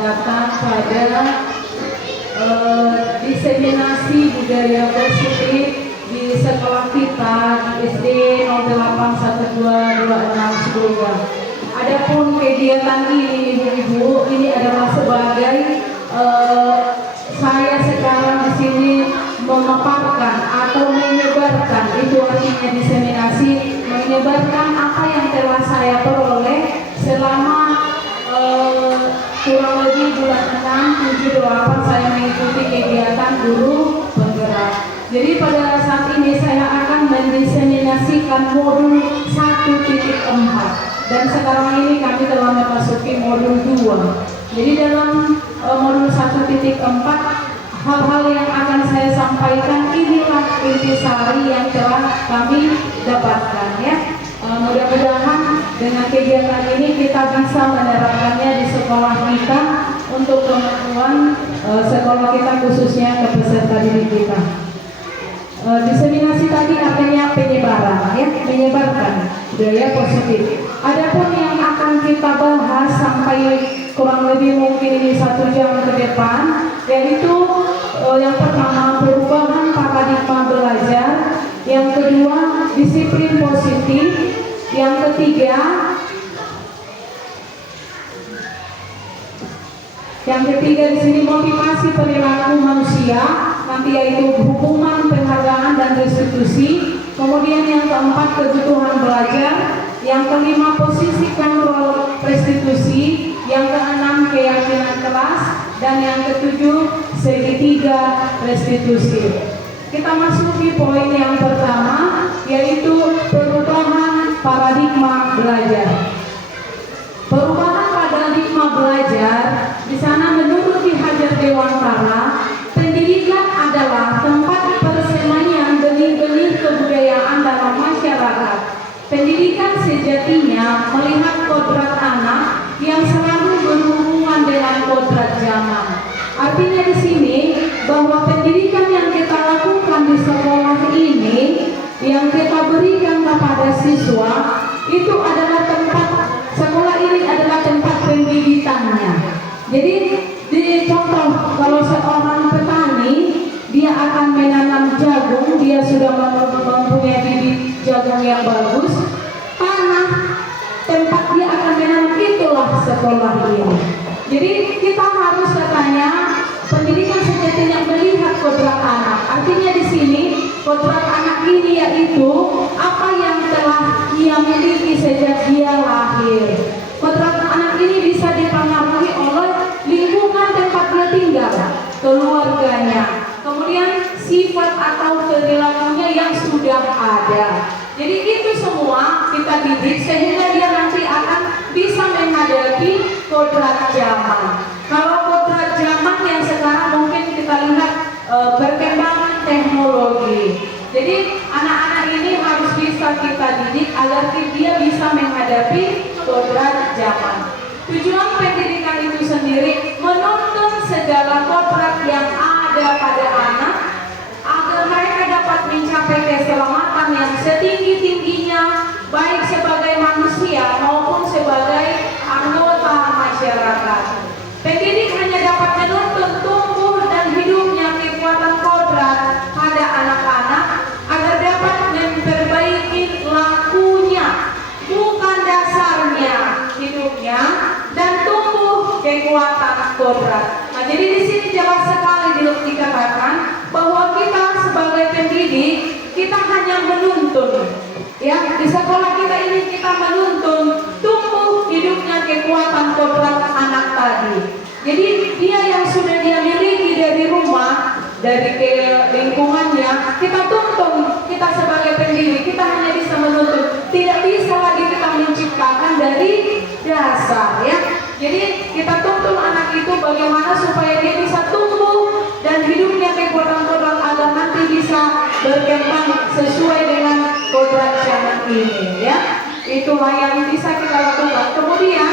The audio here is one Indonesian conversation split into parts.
datang pada diseminasi budaya positif di sekolah kita di SD 081226 Surabaya. Adapun kegiatan ini ibu-ibu, ini adalah sebagai saya sekarang di sini memaparkan atau menyebarkan, itu artinya diseminasi, menyebarkan apa yang telah saya peroleh selama kurang lebih bulan 6, 7, 8 saya mengikuti kegiatan guru penggerak. Jadi pada saat ini saya akan mendiseminasikan modul 1.4 dan sekarang ini kami telah memasuki modul 2. Jadi dalam modul 1.4 hal-hal yang akan saya sampaikan inilah intisari yang telah kami dapatkan ya. Mudah-mudahan dengan kegiatan ini kita bisa menerapkannya di sekolah kita untuk kemajuan sekolah kita khususnya ke peserta didik kita. Diseminasi tadi artinya penyebaran ya, menyebarkan budaya positif. Adapun yang akan kita bahas sampai kurang lebih mungkin ini 1 jam ke depan, yaitu yang pertama perubahan paradigma belajar, yang kedua disiplin positif, yang ketiga di sini motivasi perilaku manusia, nanti yaitu hukuman, penghargaan dan restitusi. Kemudian yang keempat kebutuhan belajar, yang kelima posisikan role restitusi, yang keenam keyakinan kelas, dan yang ketujuh segitiga restitusi. Kita masuki poin yang pertama, yaitu perubahan paradigma belajar. Perubahan paradigma belajar di sana menurut Ki Hajar Dewantara, pendidikan adalah tempat persemaian benih-benih kebudayaan dalam masyarakat. Pendidikan sejatinya melihat kodrat anak yang selalu berhubungan dengan kodrat zaman. Artinya di sini bahwa pendidikan yang kita lakukan di sekolah ini, yang kita berikan kepada siswa, itu adalah tempat, sekolah ini adalah tempat pendidikannya. Jadi di contoh kalau seorang petani, dia akan menanam jagung, dia sudah mempunyai bibit jagung yang bagus, tanah tempat dia akan menanam itulah sekolah ini. Jadi kita harus katanya pendidikan sejatinya melihat kodrat anak. Artinya di sini kodrat anak ini yaitu apa yang telah ia miliki sejak dia lahir. Kodrat anak ini bisa dipengaruhi oleh lingkungan tempat dia tinggal, keluarganya, kemudian sifat atau perilakunya yang sudah ada. Jadi itu semua kita didik sehingga dia nanti akan bisa menghadapi kodrat zaman. Kalau kodrat zaman yang sekarang mungkin kita lihat perkembangan teknologi. Jadi anak-anak ini harus bisa kita didik agar dia bisa menghadapi kodrat zaman. Tujuan pendidikan itu sendiri menuntun segala kodrat yang ada pada anak agar mereka dapat mencapai keselamatan yang setinggi-tingginya, baik sebagai manusia maupun sebagai anggota masyarakat. Pendidik hanya dapat menuntun tumbuh dan hidupnya kekuatan kodrat pada anak-anak agar dapat memperbaiki lakunya, bukan dasarnya hidupnya, dan tumbuh kekuatan kodrat. Nah, jadi di sini jelas sekali dikatakan bahwa kita sebagai pendidik kita hanya menuntun, ya di sekolah kita ini kita menuntun tumbuh hidupnya kekuatan kodrat anak tadi. Jadi dia yang sudah dia miliki dari rumah, dari lingkungannya, kita tuntun. Kita sebagai pendidik kita hanya bisa menuntun, tidak bisa lagi kita menciptakan dari dasar ya. Jadi kita tuntun anak itu bagaimana supaya dia bisa tumbuh dan hidupnya kekuatan kodrat agar nanti bisa berkembang sesuai dengan kodrat zaman ini ya. Itulah yang bisa kita lakukan. Kemudian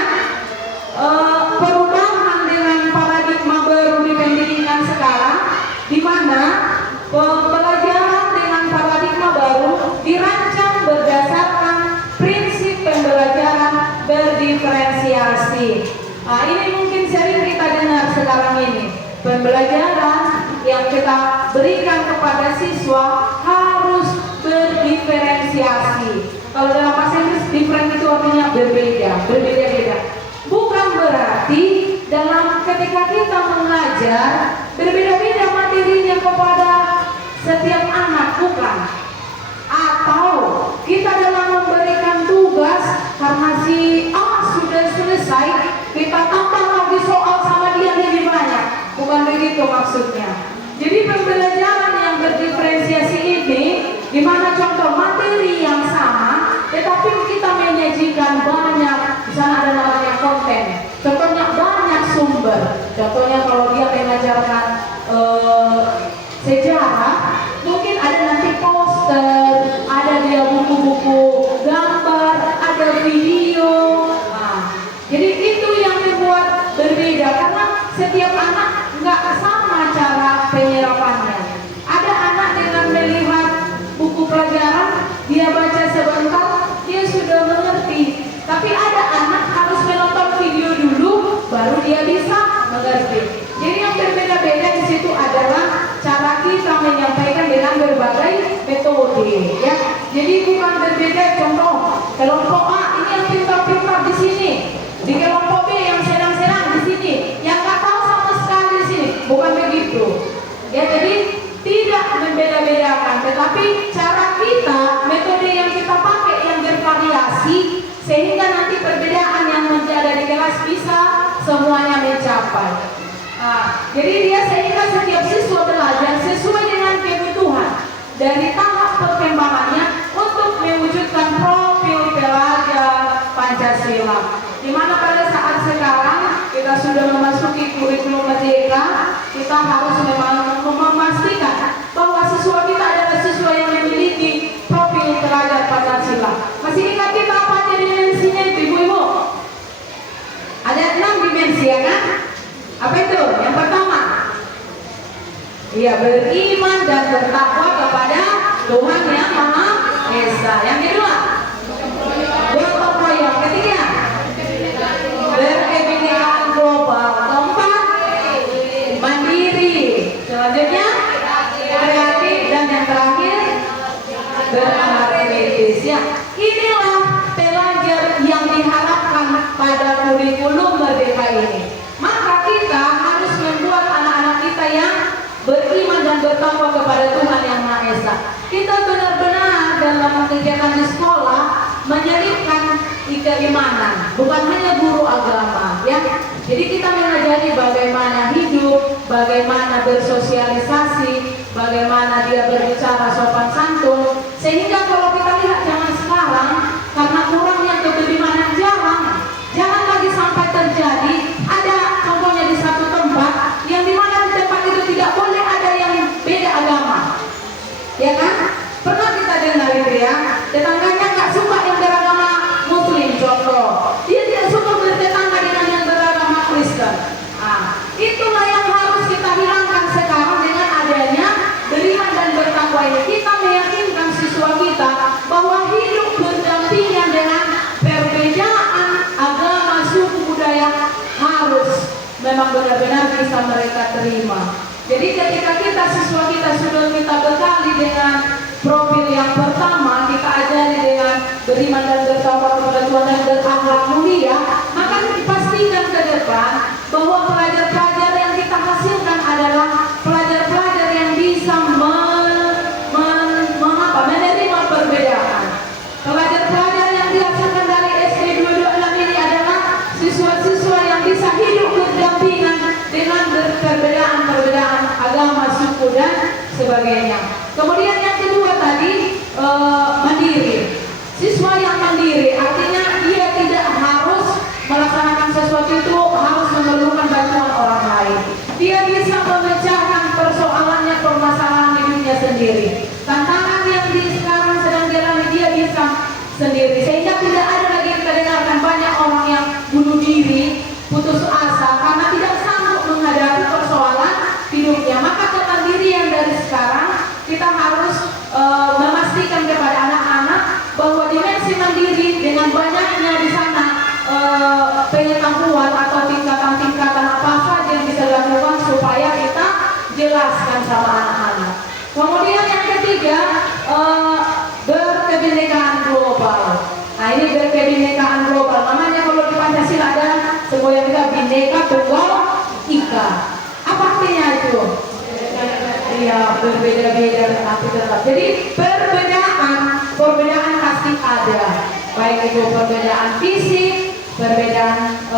perubahan dengan paradigma baru di pendidikan sekarang, di mana pembelajaran dengan paradigma baru dirancang berdasarkan prinsip pembelajaran berdiferensiasi. Ini mungkin sering kita dengar Pembelajaran yang kita berikan kepada siswa harus berdiferensiasi. Kalau dalam bahasa Inggris, different itu artinya berbeda, berbeda-beda. Bukan berarti dalam ketika kita mengajar berbeda-beda materinya kepada setiap anak, bukan. Atau kita dalam memberikan tugas karena si A sudah selesai, kita tambah lagi soal sama dia lebih banyak. Bukan begitu maksudnya. Jadi pembelajaran yang berdiferensiasi ini, di mana contoh materi yang sama, tetapi kita menyajikan banyak, di sana ada namanya konten. Contohnya banyak sumber. Contohnya kalau dia mengajarkan sejarah, mungkin ada nanti poster, ada dia buku-buku gambar, ada video. Nah, jadi itu yang membuat berbeda karena setiap anak nggak sama cara penyerapannya. Ada anak dengan melihat buku pelajaran, dia baca sebentar, dia sudah mengerti. Tapi ada anak harus menonton video dulu, baru dia bisa mengerti. Jadi yang berbeda-beda di situ adalah cara kita menyampaikan dengan berbagai metode, ya. Jadi bukan berbeda. Contoh, kelompok A ini yang pintar-pintar di sini, di kelompok B yang sedang-sedang di sini, yang nggak tahu sama sekali di sini. Bukan begitu, ya. Jadi tidak membeda-bedakan, tetapi cara kita, metode yang kita pakai yang bervariasi, sehingga nanti perbedaan yang ada di kelas bisa semuanya mencapai. Jadi dia sehingga setiap siswa belajar sesuai dengan kebutuhan dari tahap perkembangannya untuk mewujudkan profil pelajar Pancasila. Di mana pada saat sekarang kita sudah memasuki kurikulum merdeka, kita harus memang memastikan bahwa siswa kita adalah siswa yang memiliki profil pelajar Pancasila. Masih ingat kita apa aja dimensinya itu, ibu-ibu? Ada 6 dimensi, ya kan? Apa itu? Yang pertama, ia beriman dan bertakwa kepada Tuhan Yang Maha Esa. Yang kedua, gotong royong. Ketiga, berkebinekaan global. Keempat, mandiri. Selanjutnya, kreatif. Dan yang terakhir, berkritis. Ya, inilah pelajar yang diharapkan pada kurikulum merdeka ini. Maka kita harus membuat anak-anak kita yang beriman dan bertakwa kepada Tuhan Yang Maha Esa. Kita benar-benar dalam kegiatan di sekolah menyelipkan keimanan, bukan hanya guru agama, ya. Jadi kita mengajari bagaimana hidup, bagaimana bersosialisasi, bagaimana dia berbicara sopan santun, sehingga kalau kita lihat zaman sekarang, karena kurangnya keimanan jangan lagi sampai terjadi ada contohnya di satu tempat yang dimana di tempat itu tidak boleh ada yang beda agama, ya kan? Pernah kita dengar itu, ya, tetangganya nggak suka yang beragama Muslim, contoh, dia tidak suka bertetangga dengan yang beragama Kristen. Itulah yang harus kita hilangkan sekarang dengan adanya beriman dan bertakwa ini. Kita meyakinkan siswa kita bahwa hidup berdampingan dengan perbedaan agama, suku, budaya harus memang benar-benar bisa mereka terima. Jadi ketika kita siswa kita sudah kita bekali dengan profil yang pertama, kita ajari dengan beriman dan bertakwa kepada Tuhan dan berakhlak mulia, maka dipastikan ke depan bahwa pelajar-pelajar yang kita hasilkan adalah pelajar-pelajar yang bisa menerima perbedaan. Pelajar-pelajar yang dihasilkan dari SD 226 ini adalah siswa-siswa yang bisa hidup berdampingan dengan perbedaan-perbedaan agama, suku, dan sebagainya. Kemudian yang kedua tadi, mandiri. Siswa yang mandiri artinya dia tidak harus melaksanakan sesuatu itu harus memerlukan bantuan orang lain. Dia bisa memecahkan persoalannya, permasalahan hidupnya sendiri. Tantangan yang sekarang sedang dialami dia bisa sendiri, sehingga tidak ada lagi kita dengarkan banyak orang yang bunuh diri, putus asa karena tidak sanggup menghadapi persoalan hidupnya. Maka kemandirian dari sekarang kita harus memastikan kepada anak-anak bahwa dimensi mandiri dengan banyaknya di sana pengetahuan atau tingkatan-tingkatan apa saja yang bisa dilakukan supaya kita ketiga, berkebinekaan global. Nah ini berkebinekaan global. Namanya kalau di Pancasila ada sebuah yang kita Bhinneka Tunggal Ika. Apa artinya itu? Iya, berbeda-beda tapi tetap. Jadi perbedaan pasti ada. Baik itu perbedaan fisik, perbedaan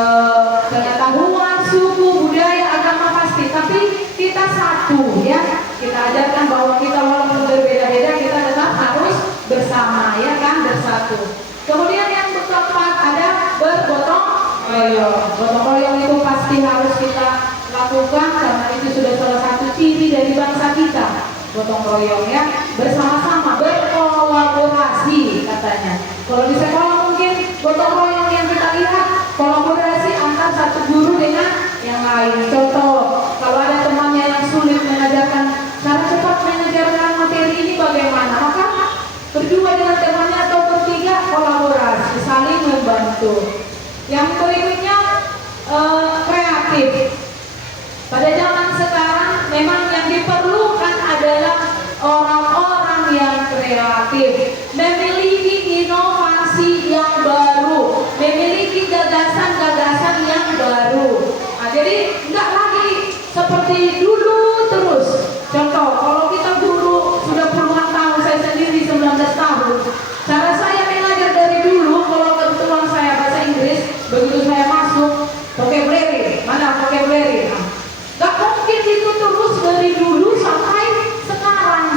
pengetahuan, suku, budaya, agama pasti. Tapi kita satu ya. Kita ajarkan bahwa kita walaupun berbeda-beda kita tetap harus bersama ya kan, bersatu. Kemudian yang keempat ada bergotong royong. Gotong royong itu pasti harus kita lakukan karena itu sudah salah satu ciri dari bangsa kita. Gotong royong ya, bersama-sama, berkolaborasi katanya. Kalau di sekolah mungkin gotong royong yang kita lihat kolaborasi antar satu guru dengan yang lain. Contoh, kalau ada temannya yang sulit mengajarkan cara cepat mengajarkan materi ini bagaimana, maka berdua dengan temannya atau bertiga kolaborasi, saling membantu. Yang berikutnya kreatif. Pada zaman sekarang memang yang diperlukan adalah orang-orang yang kreatif, memiliki inovasi yang baru, memiliki gagasan-gagasan yang baru. Nah, jadi nggak lagi seperti dulu terus. Contoh, kalau kita dulu sudah puluhan tahun, saya sendiri 19 tahun. Cara saya mengajar dari dulu, kalau kebetulan saya bahasa Inggris, begitu saya masuk, vocabulary, mana vocabulary? Gak mungkin itu terus dari dulu sampai sekarang.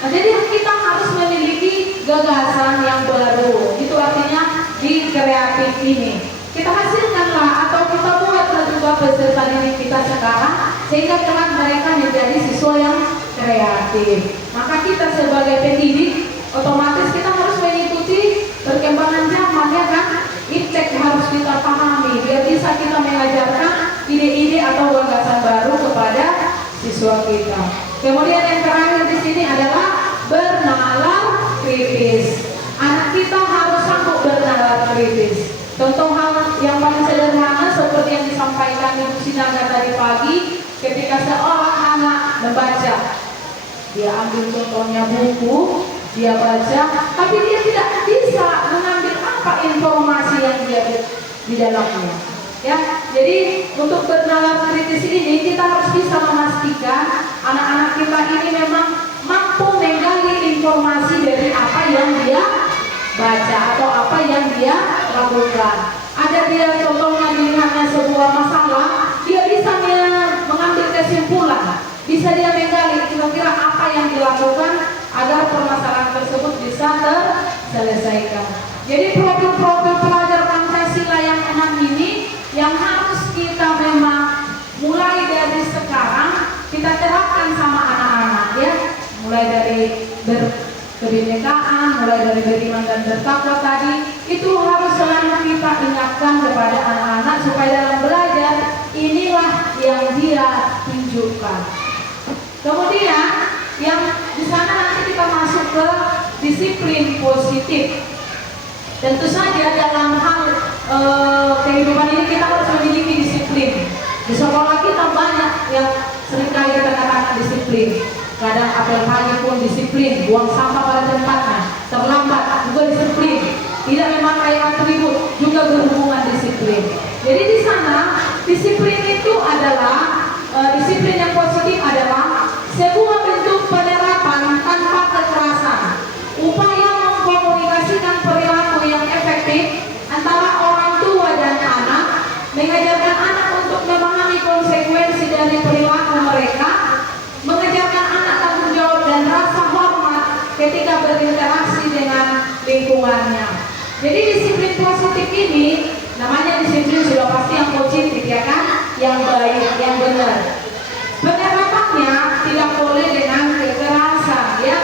Nah, jadi kita harus memiliki gagasan yang baru. Itu artinya di kreatif ini kita hasilkanlah atau kita buatlah juga peserta didik kita sekarang sehingga kelak mereka menjadi siswa yang kreatif. Maka kita sebagai pendidik otomatis kita harus mengikuti perkembangan zaman ya kan. Iptek harus kita pahami biar bisa kita mengajarkan ide-ide atau gagasan baru kepada siswa kita. Kemudian yang terakhir di sini adalah bernalar kritis. Anak kita harus sanggup bernalar kritis. Contoh hal yang paling sederhana seperti yang disampaikan Ibu Sinaga tadi pagi, ketika seorang anak membaca, dia ambil contohnya buku, dia baca, tapi dia tidak bisa mengambil apa informasi yang dia di dalamnya. Ya, jadi untuk bernalar kritis ini kita harus bisa memastikan anak-anak kita ini memang mampu menggali informasi dari apa yang dia baca atau apa yang dia lakukan. Ada dia contohnya dilihatnya sebuah masalah, dia bisa mengambil kesimpulan, bisa dia menggali kira-kira apa yang dilakukan agar permasalahan tersebut bisa terselesaikan. Jadi profil-profil pelajar Pancasila yang 6 ini yang harus kita memang mulai dari sekarang kita terapkan sama anak-anak ya, mulai dari berkebinekaan, mulai dari beriman dan bertakwa tadi, itu harus selalu kita ingatkan kepada anak-anak supaya dalam belajar inilah yang dia tunjukkan. Kemudian yang di sana nanti kita masuk ke disiplin positif. Tentu saja dalam hal kehidupan ini kita harus memiliki disiplin. Di sekolah kita banyak yang seringkali kita katakan disiplin. Kadang apel pagi pun disiplin, buang sampah pada tempatnya, terlambat juga disiplin, tidak memakai atribut juga berhubungan disiplin. Jadi di sana disiplin itu adalah disiplin yang positif adalah sebuah bentuk penerapan tanpa kekerasan, upaya mengkomunikasikan perilaku yang efektif antara orang tua dan anak, mengajarkan anak untuk memahami konsekuensi dari perilaku mereka, mengajarkan anak tanggung jawab dan rasa hormat ketika berinteraksi dengan lingkungannya. Jadi disiplin positif ini namanya disiplin sudah pasti yang positif ya kan, yang baik, yang benar. Penerapannya tidak boleh dengan kekerasan ya.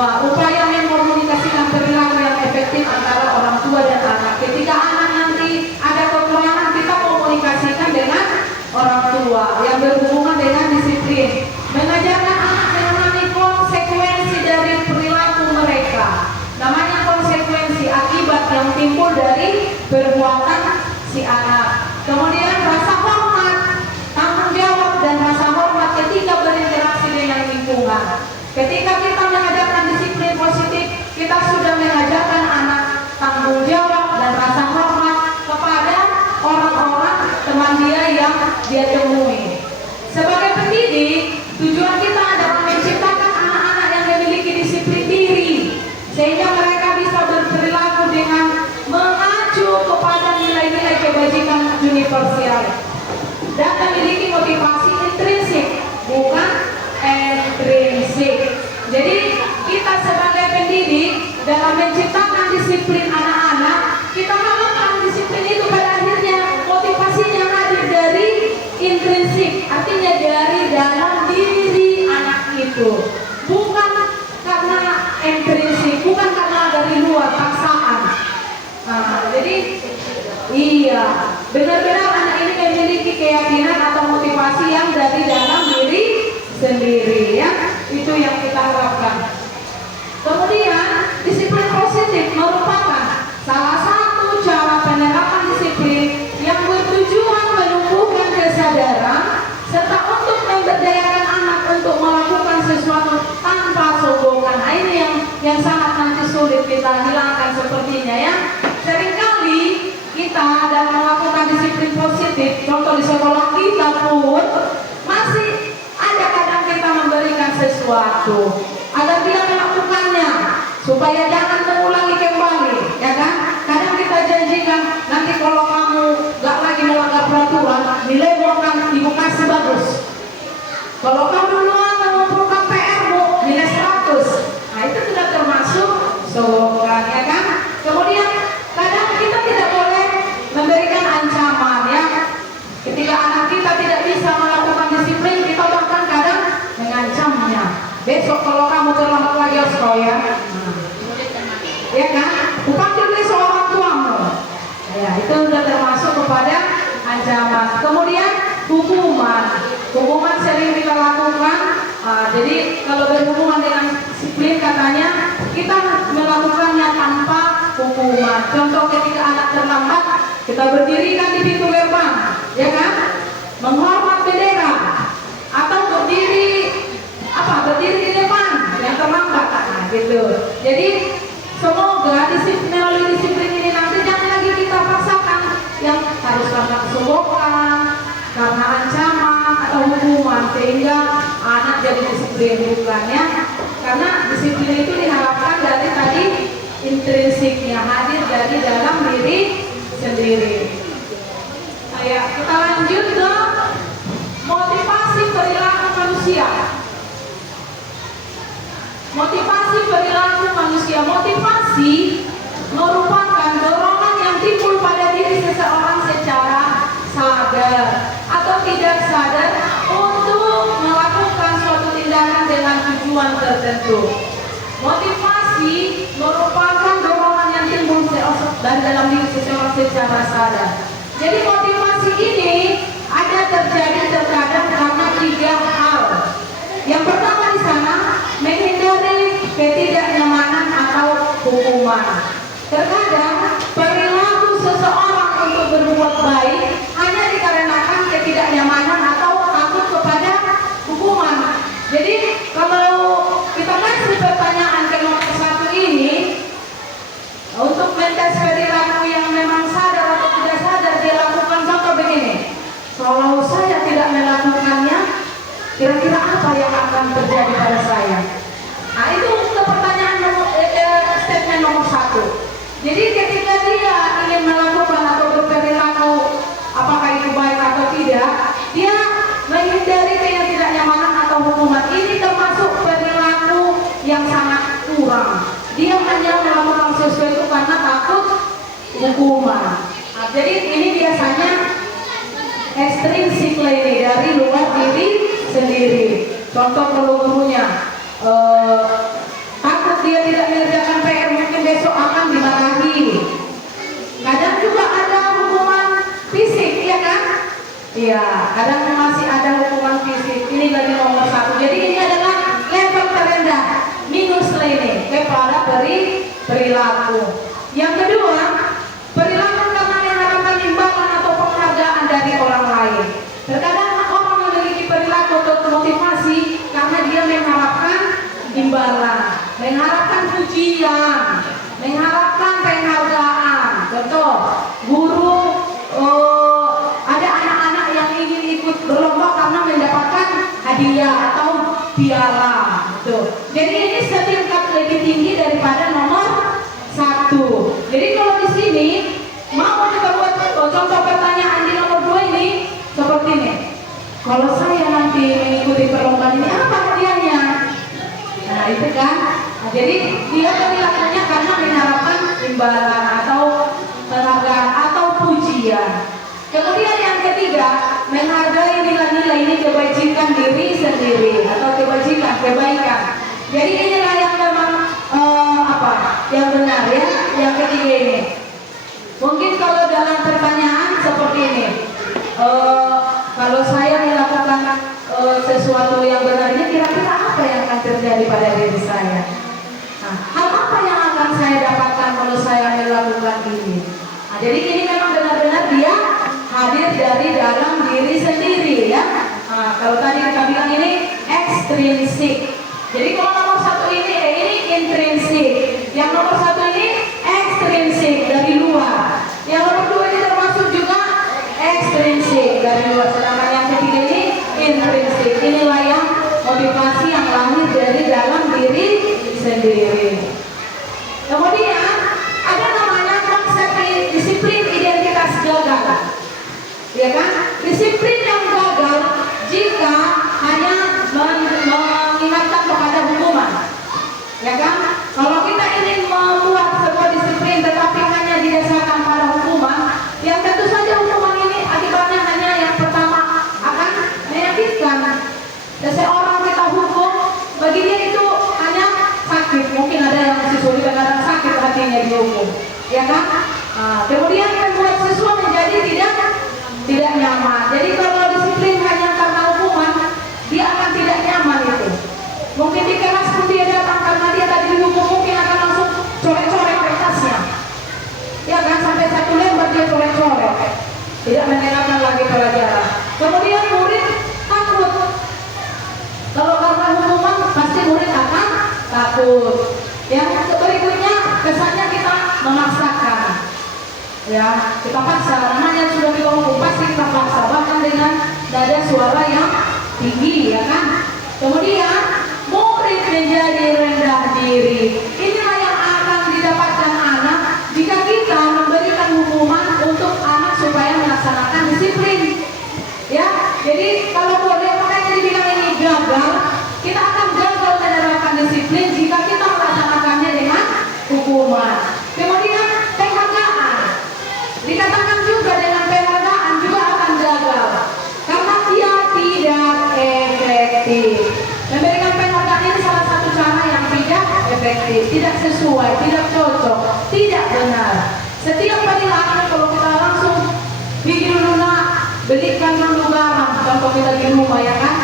Upaya mengkomunikasikan perilaku yang efektif antara orang tua dan anak. Ketika anak nanti ada kekurangan, kita komunikasikan dengan orang tua yang berhubungan dengan disiplin. Mengajarkan anak memahami konsekuensi dari perilaku mereka. Namanya konsekuensi akibat yang timbul dari perbuatan si anak. Kemudian rasa hormat, tanggung jawab dan dia temui. Sebagai pendidik, tujuan kita adalah menciptakan anak-anak yang memiliki disiplin diri, sehingga mereka bisa berperilaku dengan mengacu kepada nilai-nilai kebajikan universal dan memiliki motivasi intrinsik, bukan ekstrinsik. Jadi kita sebagai pendidik dalam menciptakan disiplin anak-anak, kita harapkan disiplin itu pada akhirnya motivasinya hadir dari intrinsik, artinya dari dalam diri anak itu, bukan karena intrinsik, bukan karena dari luar paksaan. Jadi iya, benar-benar anak ini memiliki keyakinan atau motivasi yang dari dalam diri sendiri, ya. Itu yang kita harapkan. Kemudian disiplin positif merupakan salah satu cara penerapan disiplin yang bertujuan menumbuhkan kesadaran serta untuk memberdayakan anak untuk melakukan sesuatu tanpa sombongan. Nah, ini yang sangat nanti sulit kita hilangkan sepertinya, ya. Seringkali kita dalam melakukan disiplin positif, contoh di sekolah kita pun masih ada kadang kita memberikan sesuatu agar dia melakukannya supaya jangan mengulangi kembali, ya kan? Kadang kita janjikan nanti kalau kamu gak lagi melanggar peraturan, nilai akan ibu kasih bagus. Kalau kamu duluan mengumpulkan PR-mu, nilai 100. Nah, itu sudah termasuk sombongan, ya kan? Kemudian kadang kita tidak boleh memberikan ancaman, ya. Ketika anak kita tidak bisa melakukan disiplin, kita bahkan kadang mengancamnya. Besok kalau kamu terlambat lagi harus sekolah, ya kan? Bukan besok orang tuamu. Ya, itu sudah termasuk kepada ancaman. Kemudian hukuman sering kita lakukan. Jadi kalau berhubungan dengan disiplin katanya kita melakukannya tanpa hukuman. Contoh ketika anak terlambat, kita berdirikan di pintu gerbang, ya kan? Menghormat bendera atau berdiri di depan yang terlambat, nah, gitu. Jadi semoga melalui disiplin ini nanti jangan lagi kita paksakan yang harus karena kesombongan, karena ancaman atau hukuman sehingga anak jadi disiplin, bukannya. Karena disiplin itu diharapkan dari tadi intrinsiknya hadir dari dalam diri sendiri. Kita lanjut ke motivasi perilaku manusia. Motivasi perilaku manusia. Motivasi merupakan dorongan yang timbul pada diri seseorang secara sadar atau tidak sadar untuk melakukan suatu tindakan dengan tujuan tertentu. Motivasi merupakan dorongan yang timbul dari dalam diri seseorang secara sadar. Jadi motivasi ini ada terjadi terkadang karena 3 hal. Yang pertama di sana menghindari ketidaknyamanan atau hukuman. Terkadang perilaku seseorang untuk berbuat baik hanya dikarenakan ketidaknyamanan atau takut kepada hukuman. Jadi kalau kita kasih pertanyaan ke nomor 1 ini untuk mentes perilaku yang memang sadar atau tidak sadar dilakukan, contoh begini. Kalau saya tidak melakukannya, kira-kira apa yang akan terjadi pada saya? Nah, itu untuk pertanyaan statement nomor 1. Jadi ketika dia ingin melakukan atau berperilaku apakah itu baik atau tidak, dia menghindari ketidaknyamanan atau hukuman. Ini termasuk perilaku yang sangat kurang. Dia hanya melakukan sesuatu karena takut hukuman. Nah, jadi ini biasanya ekstrinsik ini dari luar diri sendiri. Contoh kalau gurunya takut dia tidak mengerjakan PR, mungkin besok akan dimarahi. Kadang juga ada hukuman fisik, ya kan? Iya, kadang masih ada hukuman fisik. Ini dari nomor 1. Jadi ini adalah level terendah, minus ini kepada perilaku. Yang kedua, perilaku karena mengharapkan imbalan atau penghargaan dari orang lain. Terkadang orang memiliki perilaku atau motivasi karena dia mengharapkan imbalan, mengharapkan pujian, mengharapkan penghargaan. Contoh, guru ada anak-anak yang ingin ikut ikut berlomba karena mendapatkan hadiah atau piala. Tuh. Jadi ini setingkat lebih tinggi daripada nomor 1. Jadi kalau di sini mau kita buat contoh pertanyaan di nomor 2 ini seperti ini. Kalau saya nanti mengikuti perlombaan ini apa hadiahnya? Nah itu kan. Nah, jadi dia perilakunya karena mengharapkan imbalan atau penghargaan atau pujian. Kemudian yang ketiga, menghargai nilai-nilai ini kebajikan diri sendiri atau kebaikan. Jadi inilah yang memang yang benar ya. Yang ketiga ini. Mungkin kalau dalam pertanyaan seperti ini, kalau saya melakukan sesuatu yang benar ini, kira-kira apa yang akan terjadi pada diri saya? Nah, hal apa yang akan saya dapatkan kalau saya melakukan ini? Nah, jadi ini memang benar-benar dia hadir dari dalam diri sendiri ya. Nah, kalau tadi kita bilang ini ekstrinsik. Jadi kalau nomor 1 ini intrinsik. Yang nomor 1 ini ekstrinsik dari luar. Yang nomor 2 ini termasuk juga ekstrinsik dari luar. Sedangkan yang ketiga ini intrinsik. Inilah yang motivasi yang lahir dari dalam diri sendiri. Kemudian ada namanya konsep disiplin identitas gagal. Ya kan? Disiplin yang gagal jika hanya mengingatkan kepada hukuman. Ya kan? Kalau kita ingin membuat sebuah disiplin tetapi hanya didasarkan pada hukuman, yang tentu saja hukuman ini akibatnya hanya yang pertama akan menyakitkan. Seseorang kita hukum, bagi dia itu hanya sakit. Mungkin ada yang siswa kadang sakit hatinya dihukum. Ya kan? Kemudian membuat siswa menjadi tidak nyaman. Jadi kalau disiplin hanya karena hukuman, dia akan tidak nyaman itu. Mungkin di kelas pun dia datang karena dia tadi dihukum, mungkin akan langsung coret-coret kertasnya. Ya kan, sampai 1 lembar dia coret-coret. Tidak mendengarkan lagi pelajaran. Kemudian murid takut. Kalau karena hukuman pasti murid akan takut. Yang berikutnya kesannya kita memaksakan. Ya, kita paksa, namanya sudah dihukum pasti kita paksa, bahkan dengan nada suara yang tinggi, ya kan? Kemudian murid menjadi rendah diri. Inilah yang akan didapatkan anak jika kita memberikan hukuman untuk anak supaya melaksanakan disiplin. Ya, jadi kalau boleh makanya dibilang ini gagal, kita akan gagal menerapkan disiplin jika kita melaksanakannya dengan hukuman. Kemudian dikatakan juga dengan penghargaan juga akan gagal karena dia tidak efektif. Memberikan penghargaan ini salah satu cara yang tidak efektif, tidak sesuai, tidak cocok, tidak benar. Setiap perilaku kalau kita langsung bikin lunak, belikan dulu garam, contoh kita di rumah ya kan.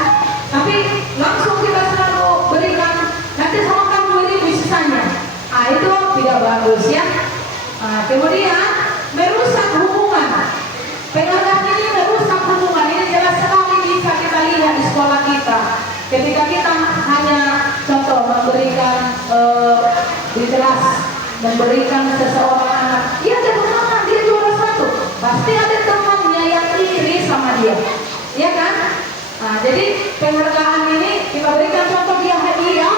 Tapi langsung kita selalu berikan, nanti sama kamu ini sisanya. Itu tidak bagus ya. Kemudian merusak hubungan. Penghargaan ini merusak hubungan. Ini jelas sekali bisa kita lihat di sekolah kita. Ketika kita hanya contoh memberikan di kelas, memberikan seseorang anak, dia ada teman, dia juara 1, pasti ada temannya yang iri sama dia, ya kan? Nah, jadi penghargaan ini kita berikan contoh dia hadiah,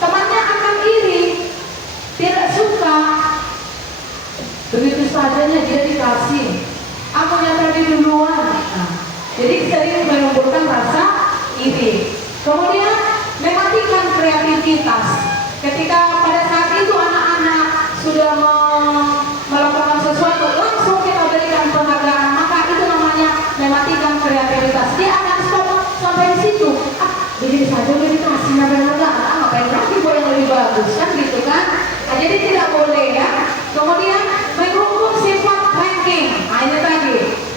temannya akan iri, tidak suka. Begitu sajanya dia dikasih, aku yang tadi duluan. Nah, jadi sering menimbulkan rasa iri. Kemudian mematikan kreativitas. Ketika pada saat itu anak-anak sudah melakukan sesuatu, langsung kita berikan penghargaan, maka itu namanya mematikan kreativitas. Dia akan stop sampai di situ. Begini saja udah dikasih penghargaan, ngapain lagi buat yang lebih bagus kan gitu kan? Nah, jadi tidak boleh ya. Kemudian menghukum sifat ranking. Nah, ini tadi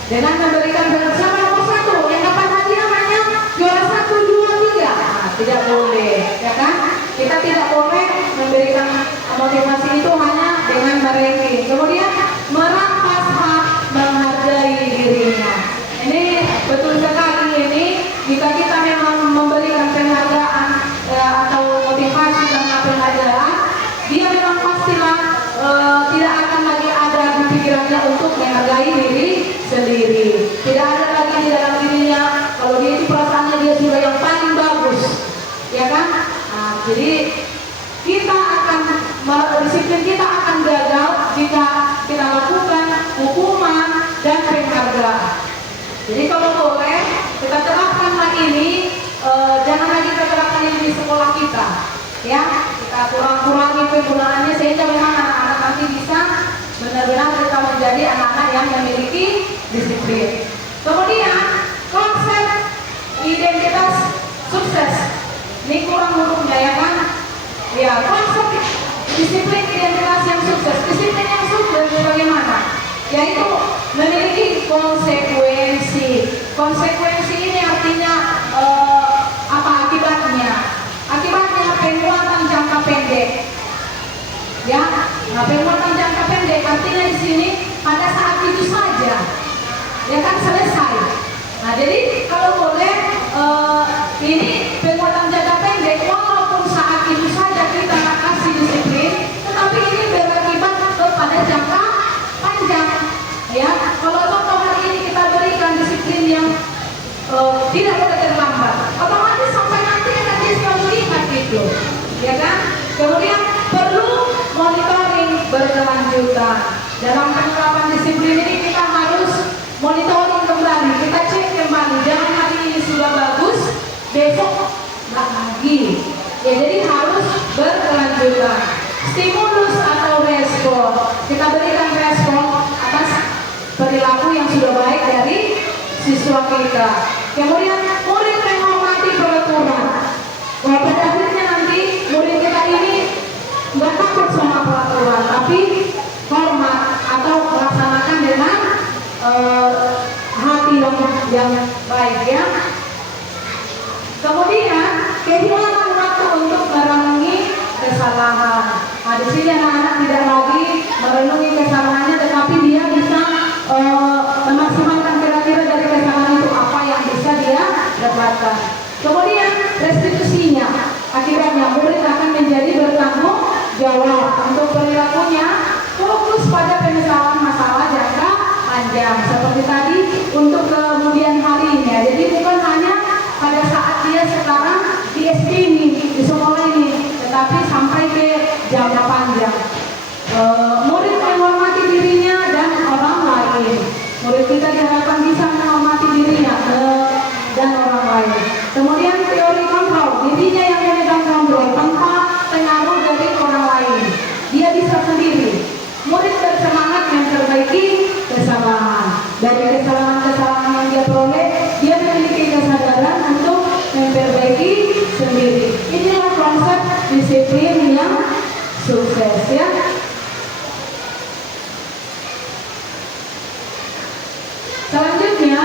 dengan memberikan siapa nomor 1 yang dapat hadiah namanya juara 1, 2, 3. Nah, tidak boleh, ya kan? Kita tidak boleh memberikan motivasi itu hanya dengan meranking. Kemudian merampas hak menghargai dirinya. Ini betul sekali ini. Jika kita memang memberikan penghargaan atau motivasi karena penghargaan, dia memang pasti kurang-kurangi penggunaannya sehingga memang anak-anak nanti bisa benar-benar kita menjadi anak-anak yang memiliki disiplin. Kemudian konsep identitas sukses ini kurang umumnya ya kan? Ya, konsep disiplin identitas yang sukses. Disiplin yang sukses bagaimana? Yaitu memiliki konsekuensi. Konsekuensi ini artinya apa akibatnya? Akibatnya penguatan jangka pendek. Ya, nah penguatan jangka pendek artinya di sini pada saat itu saja, ya kan selesai. Nah jadi kalau boleh ini penguatan jangka pendek walaupun saat itu saja kita kasih disiplin, tetapi ini berakibat pada jangka panjang. Ya, kalau contoh hari ini kita berikan disiplin yang tidak boleh terlambat, otomatis sampai nanti akan dia selalu ingat gitu, ya kan? Kemudian perlu monitoring berkelanjutan. Dalam penerapan disiplin ini kita harus monitoring kembali, kita cek kembali. Jangan hari ini sudah bagus, besok nggak lagi. Ya jadi harus berkelanjutan. Stimulus atau respon, kita berikan respon atas perilaku yang sudah baik dari siswa kita. Kemudian murid menghormati peraturan. Wah, pada akhirnya nanti murid kita ini nggak takut sama peraturan, tapi hormat atau melaksanakan dengan hati yang baik ya. Kemudian kehilangan waktu untuk merenungi kesalahan. Nah di sini anak-anak tidak lagi merenungi kesalahannya, tetapi dia bisa memaksimalkan kira-kira dari kesalahan itu apa yang bisa dia dapatkan. Kemudian restitusinya, akibatnya murid akan menjadi bertanggung jawab untuk perilakunya, fokus pada penyesalan masalah jangka panjang seperti tadi untuk kemudian harinya. Jadi bukan hanya pada saat dia sekarang di SD ini, di sekolah ini, tetapi sampai ke jangka panjang. Murid menghormati dirinya dan orang lain. Murid kita diharapkan bisa menghormati dirinya dan orang lain. Kemudian teori kontrol, dirinya yang memegang kontrol tanpa pengaruh dari orang lain. Dia bisa sendiri. Murid bersemangat memperbaiki kesalahan. Dari kesalahan-kesalahan yang dia peroleh, dia memiliki kesadaran untuk memperbaiki sendiri. Inilah konsep disiplin yang sukses ya. Selanjutnya,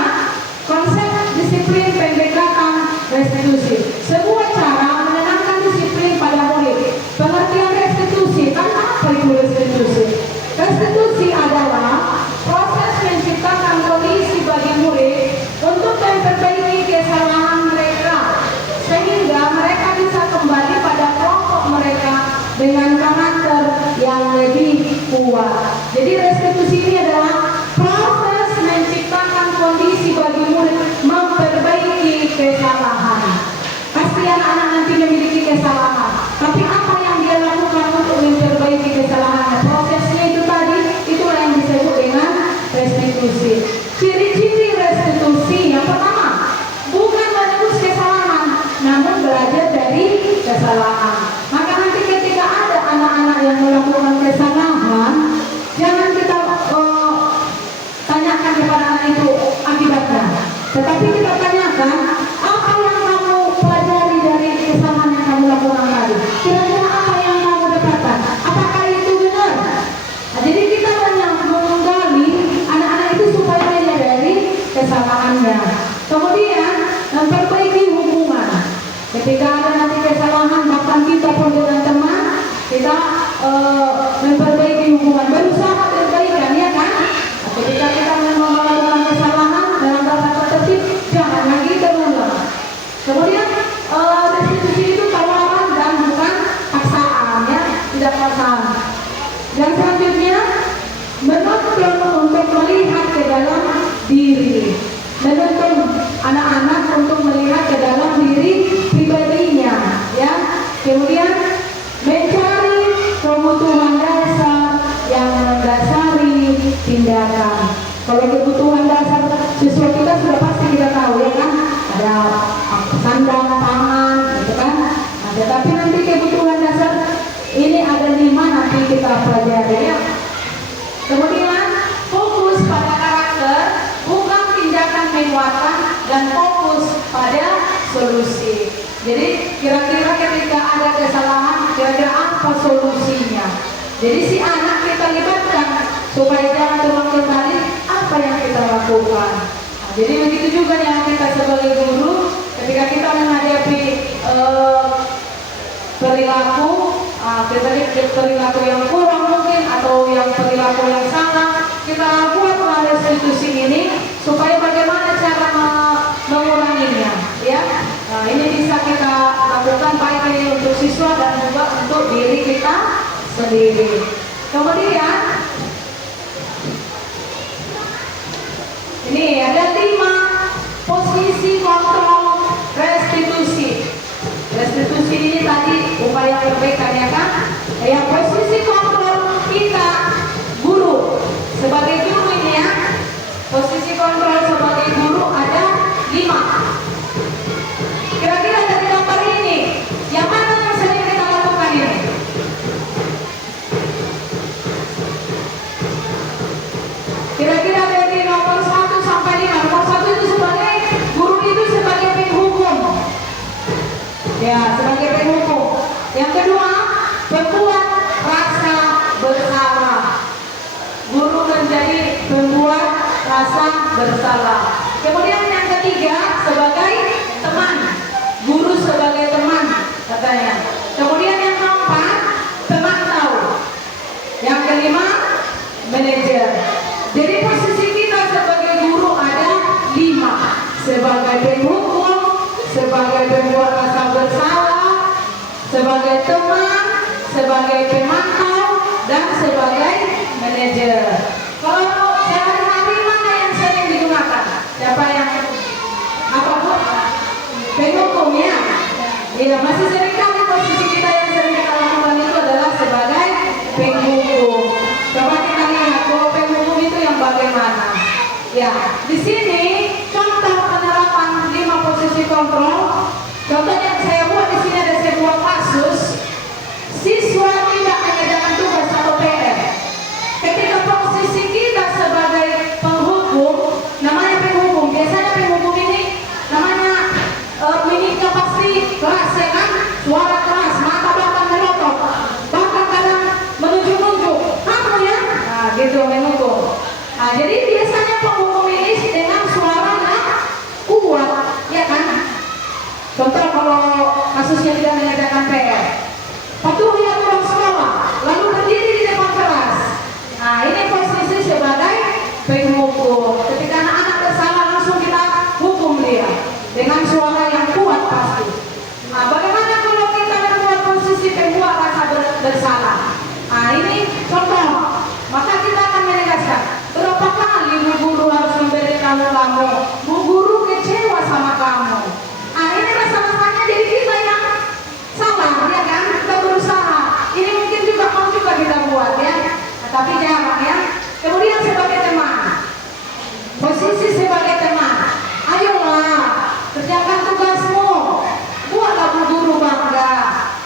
konsep disiplin pendekatan restitusi. Sebuah cara menanamkan disiplin pada murid. Pengertian restitusi, kan apa itu restitusi? Restitusi adalah proses menciptakan kondisi bagi murid untuk memperbaiki kesalahan mereka, sehingga mereka bisa kembali pada kelompok mereka dengan karakter yang lebih kuat. Jadi restitusi ini adalah proses menciptakan kondisi bagi murid memperbaiki kesalahan. Pasti anak-anak nanti memiliki kesalahan, tapi apa yang dia lakukan untuk memperbaiki kesalahannya? Prosesnya itu tadi, itulah yang disebut dengan restitusi. Ciri-ciri restitusi yang pertama, bukan menebus kesalahan, namun belajar dari kesalahan. Maka nanti ketika ada anak-anak yang melakukan kesalahan, jangan kita tanyakan kepada anak itu akibatnya, tetapi kita tanyakan apa yang kamu pelajari dari kesalahan yang kamu lakukan tadi. Kira-kira apa yang kamu dapatkan? Apakah itu benar? Nah, jadi kita banyak menggali anak-anak itu supaya menyadari kesalahannya. Kemudian memperbaiki hubungan. Ketika ada nanti kesalahan, bahkan kita pun dengan teman, kita memperbaiki hubungan, berusaha perbaikan ya kan? Ketika kita melakukan kesalahan dalam tata tertib, jangan lagi terulang. Kemudian restitusi itu tawaran dan bukan paksaan ya, tidak paksaan. Dan selanjutnya menuntun untuk melihat ke dalam diri, menuntun anak-anak untuk melihat ke dalam diri pribadinya, ya. Kemudian mencari kebutuhan dasar yang mendasar solusi. Jadi kira-kira ketika ada kesalahan, kira-kira apa solusinya? Jadi si anak kita libatkan supaya jangan terulang kembali, apa yang kita lakukan. Nah, jadi begitu juga yang kita sebagai guru, ketika kita menghadapi perilaku, perilaku yang kurang mungkin atau yang perilaku yang salah, kita buatlah restitusi ini supaya bagaimana cara menguranginya, ya. Nah, ini bisa kita lakukan baik ini untuk siswa dan juga untuk diri kita sendiri. Kemudian ini ada 5 posisi kontrol restitusi. Restitusi ini tadi upaya perbaikan, ya kan? Yang posisi kontrol kita guru sebagai guru ini, ya. Posisi kontrol sebagai guru ada 5. Kira-kira dari gambar ini, yang mana yang sering kita lakukan ini? Kira-kira dari nomor 1 sampai 5. Nomor 1 itu sebagai guru, itu sebagai penghukum. Ya, sebagai penghukum. Yang kedua, membuat rasa bersalah. Guru menjadi pembuat rasa bersalah. Kemudian yang ketiga, sebagai teman. Guru sebagai teman, katanya. Kemudian yang keempat, pemantau. Yang kelima, manajer. Jadi posisi kita sebagai guru ada 5. Sebagai penghukum, sebagai pembuat rasa bersalah, sebagai teman, sebagai pemantau, dan sebagai manajer. Kalau sehari-hari mana yang sering digunakan? Siapa yang apa bu? Penghukum, ya. Iya, masih sering kali posisi kita yang sering kita lakukan itu adalah sebagai penghukum. Coba kita lihat kalau penghukum itu yang bagaimana. Ya, di sini contoh penerapan 5 posisi kontrol. Contohnya saya buat di sini ada sebuah kasus siswa tidak mengerjakan tugas atau PR. Ketika posisi kita sebagai penghukum, namanya penghukum, biasanya penghukum ini namanya mimiknya pasti keras, ya kan? Suara keras, mata bahkan melotot, bahkan kadang menunjuk-nunjuk, kamu ya? Nah, gitu menghukum. Nah, jadi biasanya penghukum ini dengan suara yang kuat, ya kan? Contoh kalau kasusnya tidak mengerjakan PR, patuhi aturan sekolah, lalu berdiri di depan kelas. Nah, ini posisi sebagai penghukum. Ketika anak-anak bersalah langsung kita hukum dia dengan suara yang kuat pasti. Nah, bagaimana kalau kita membuat posisi pembuat rasa bersalah? Nah, ini contoh. Maka kita akan menegaskan, berapa kali bu guru harus memberitahu kamu, bu guru kecewa sama kamu. Nah, ini masalahnya jadi kita yang salah, ya kan? Kita berusaha. Ini mungkin juga mau juga kita buat, ya. Nah, tapi jangan, ya. Kemudian sebagai teman, posisi sebagai teman, ayolah kerjakan tugasmu, buatlah bu guru bangga.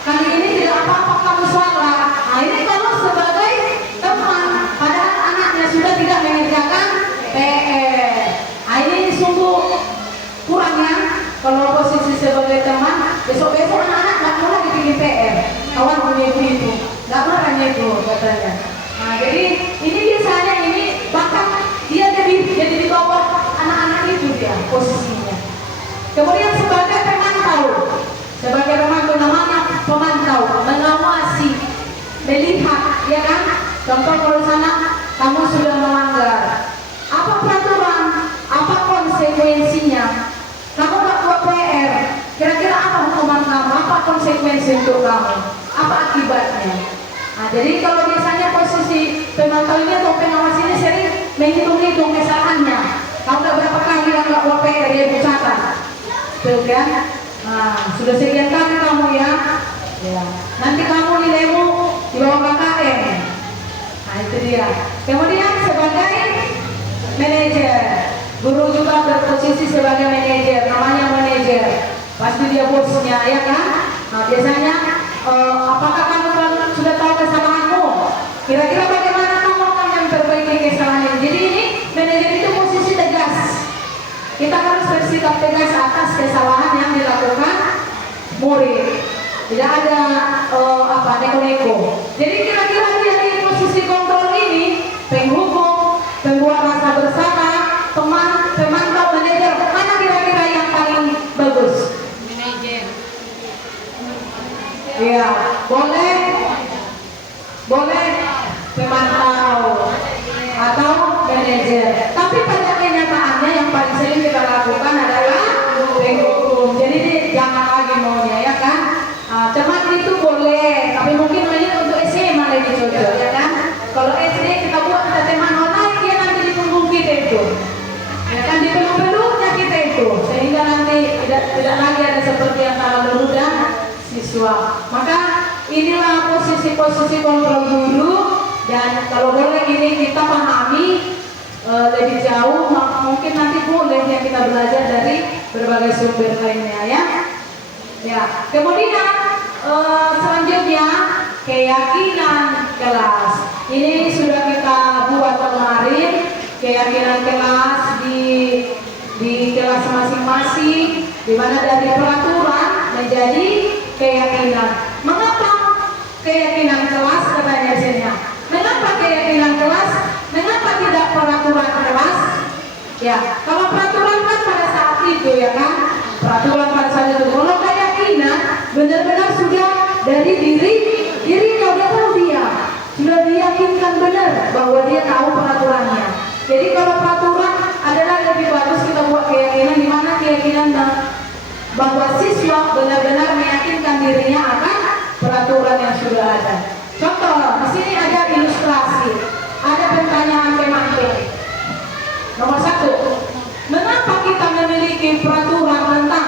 Kali ini tidak apa-apa kamu salah. Nah, ini kalau sebagai teman, padahal anaknya sudah tidak mengerjakan PR. Nah, ini sungguh kurang, ya. Kalau posisi sebagai teman, besok-besok anak-anak nggak mau lagi bikin PR. Kawan punya itu, nggak marahnya itu katanya. Nah, jadi ini biasanya ini bahkan dia jadi di bawah anak-anak itu dia posisinya. Kemudian sebagai pemantau, namanya pemantau, mengawasi, melihat, ya kan? Contoh kalau sana kamu sudah melanggar, apa peraturan, apa konsekuensinya? Kamu nggak buat PR, kira-kira apa hukuman kamu? Apa konsekuensi untuk kamu? Apa akibatnya? Nah, jadi kalau biasanya posisi pemantau ini atau pengawas ini sering menghitung-hitung kesalahannya. Kamu udah berapa kali yang nggak buat PR, dia catat, betul kan? Nah, sudah sekian kali kamu, ya. Nanti kamu nilaimu di bawah KKM. Nah, itu dia. Kemudian sebagai manajer, guru juga berposisi sebagai manajer, namanya manajer. Pasti dia bosnya, ya kan? Nah, biasanya apakah kamu sudah tahu kesalahanmu? Kira-kira bagaimana kamu akan memperbaiki kesalahan ini? Jadi ini manajer itu posisi tegas. Kita harus bersikap tegas atas kesalahan yang dilakukan murid. Tidak ada neko-neko. Jadi kira-kira dia di posisi kontrol ini, penghukum, pembuat rasa bersalah, pemantau, manajer, mana kira-kira yang paling bagus? Manajer. Iya, boleh pemantau atau manajer. Tapi pada kenyataannya yang paling sering kita lakukan adalah penghukum. Jadi jangan lagi maunya ya kan. Teman itu boleh, tapi mungkin hanya untuk SMA lebih cocok ya kan. Kalau SD kita buat kita teman online, dia nanti di punggung kita itu, ya kan, di peluk-peluknya kita itu, sehingga nanti tidak lagi ada seperti yang kalau dulu dan siswa. Maka inilah posisi-posisi kontrol dulu, dan kalau boleh ini kita pahami lebih jauh, mungkin nanti boleh yang kita belajar dari berbagai sumber lainnya ya. Ya, kemudian selanjutnya keyakinan kelas. Ini sudah kita buat kemarin, keyakinan kelas di kelas masing-masing, di mana dari peraturan menjadi keyakinan. Mengapa keyakinan kelas katanya sini? Mengapa keyakinan kelas? Mengapa tidak peraturan kelas? Ya, kalau peraturan kan pada saat itu ya kan, peraturan pada saat itu. Kalau keyakinan benar-benar sudah dari diri kau tahu dia sudah diyakinkan benar bahwa dia tahu peraturannya. Jadi kalau peraturan adalah lebih bagus kita buat keyakinan, di mana keyakinan bahwa siswa benar-benar meyakinkan dirinya akan peraturan yang sudah ada. Contoh, di sini ada ilustrasi, ada pertanyaan tematik. Nomor 1, mengapa kita memiliki peraturan tentang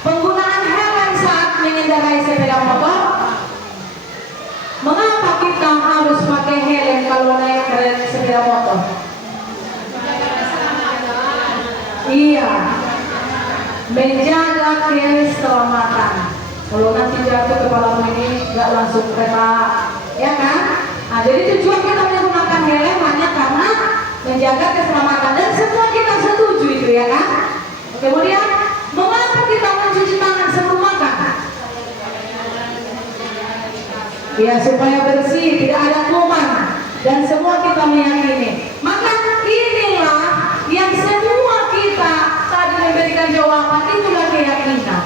penggunaan helm saat mengendarai sepeda motor? Mengapa kita harus pakai helm kalau naik sepeda motor? Iya, menjaga keselamatan. Kalau nanti jatuh kepala ini nggak langsung kena, ya kan? Nah, jadi tujuan kita menggunakan helm hanya karena menjaga keselamatan, dan semua kita setuju itu ya kan? Kemudian mengapa kita mencuci tangan sebelum makan? Ya supaya bersih, tidak ada kuman, dan semua kita meyakini. Maka inilah yang semua kita tadi memberikan jawaban, itulah keyakinan.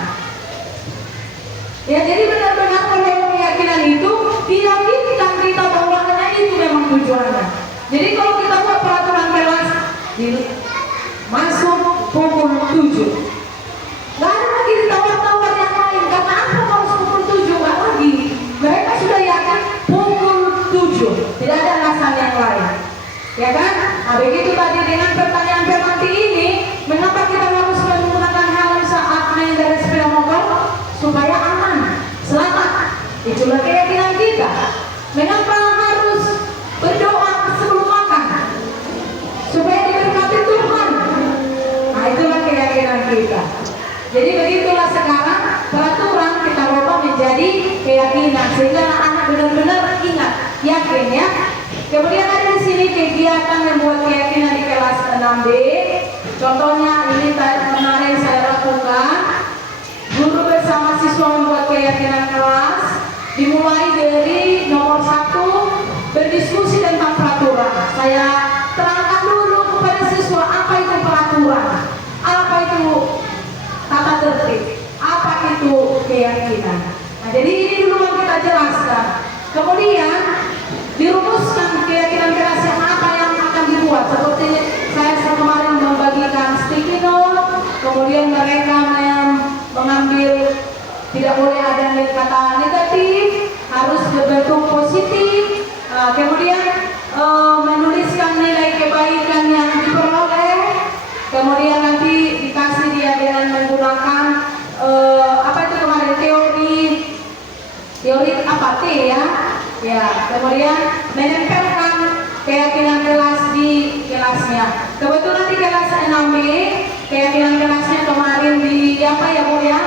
Ya, jadi benar-benar kalau keyakinan itu diyakinkan kita bahwa hanya itu memang tujuannya. Jadi kalau kita buat peraturan kelas masuk pukul 7, nggak ada lagi ditawar-tawar yang lain. Karena apa harus pukul 7? Nggak lagi. Mereka sudah yakin pukul 7, tidak ada alasan yang lain, ya kan? Nah, begitu tadi dengan pertanyaan pemantik ini, mengapa kita harus menggunakan helm saat mengendarai sepeda motor? Supaya aman, selamat. Itulah keyakinan kita. Mengapa harus berdoa sebelum makan? Supaya diberkati Tuhan. Nah, itulah keyakinan kita. Jadi begitulah sekarang peraturan kita ubah menjadi keyakinan, sehingga anak benar-benar ingat, yakin ya. Kemudian ada di sini kegiatan membuat keyakinan di kelas 6B. Contohnya ini kemarin saya lakukan. Guru bersama siswa membuat keyakinan kelas. Dimulai dari nomor 1, berdiskusi tentang peraturan. Saya terangkan dulu kepada siswa apa itu peraturan, apa itu tata tertib, apa itu keyakinan. Nah, jadi ini dulu yang kita jelaskan. Kemudian dirumuskan keyakinan kelas yang apa yang akan dibuat. Seperti saya kemarin membagikan sticky note, kemudian mereka mengambil, tidak boleh ada kata negatif, harus berbentuk positif. Kemudian menuliskan nilai kebaikan yang diperoleh. Kemudian nanti dikasih dia dengan menggunakan apa itu kemarin teori apa T ya. Ya, kemudian menempelkan keyakinan kelas di kelasnya. Kebetulan di kelas 6B keyakinan kelasnya kemarin di apa ya Bu ya?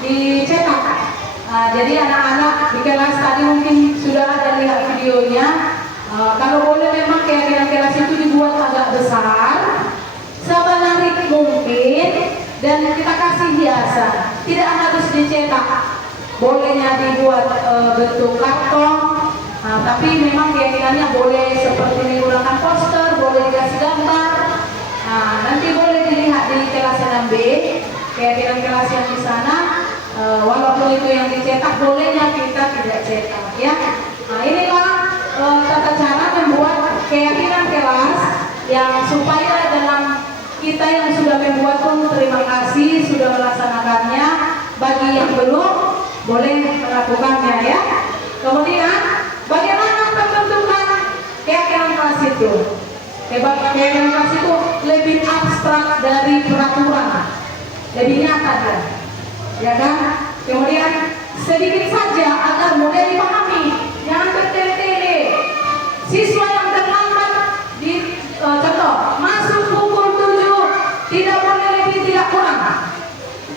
Dicetak. Jadi anak-anak di kelas tadi mungkin sudah ada lihat videonya. Kalau boleh memang keyakinan kelas itu dibuat agak besar, semenarik mungkin, dan kita kasih hiasan. Tidak harus dicetak, bolehnya dibuat bentuk karton. Nah, tapi memang keyakinannya boleh seperti menggunakan poster, boleh dikasih gambar. Nah, nanti boleh dilihat di kelas 6B, keyakinan kelas yang di sana. Walaupun itu yang dicetak, bolehnya kita tidak cetak, ya. Nah, inilah tata cara membuat keyakinan kelas yang supaya dalam kita yang sudah membuat pun terima kasih sudah melaksanakannya. Bagi yang belum, boleh melakukannya, ya. Kemudian bagaimana pembentukan keyakinan kelas itu? Keyakinan kelas itu lebih abstrak dari peraturan, lebih nyata ya kan? Kemudian sedikit saja agar mudah dipahami, jangan bertele-tele. Siswa yang terlambat di contoh masuk pukul 7, tidak boleh lebih tidak kurang.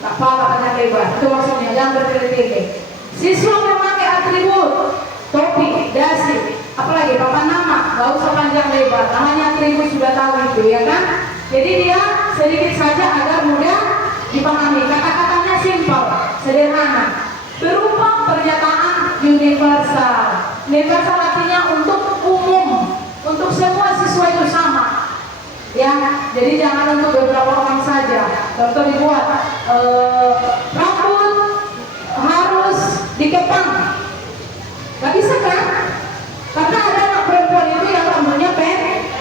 Tak apa-apa banyak lebar, itu maksudnya jangan bertele-tele. Siswa memakai atribut topi, dasi, apalagi papan nama, gak usah panjang lebar, namanya atribut sudah tahu itu, ya kan? Jadi dia sedikit saja agar mudah dipahami. Kata-katanya simpel, sederhana, berupa pernyataan universal. Universal artinya untuk umum, untuk semua siswa itu sama, ya. Jadi jangan untuk beberapa orang saja. Contoh dibuat rambut harus dikepang, gak bisa kan? Karena ada anak perempuan itu yang rambutnya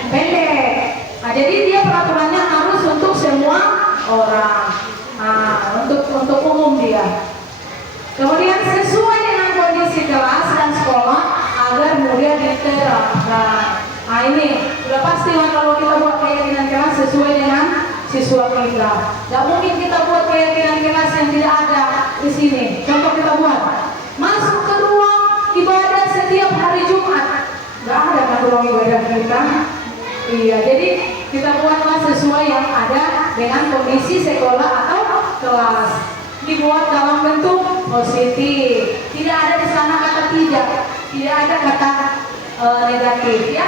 pendek. Nah, jadi dia peraturannya harus untuk semua orang. Nah, untuk umum dia. Kemudian sesuai dengan kondisi kelas dan sekolah agar mudah diterapkan. Nah, ini sudah pasti lah kalau kita buat keyakinan kelas sesuai dengan siswa kita. Gak mungkin kita buat keyakinan kelas yang tidak ada di sini. Contoh kita buat masuk ke ruang ibadah setiap hari Jumat. Gak ada kan ruang ibadah kita. Iya, jadi kita buatlah sesuai yang ada dengan kondisi sekolah atau kelas. Dibuat dalam bentuk positif. Tidak ada di sana kata tidak ada kata negatif, ya.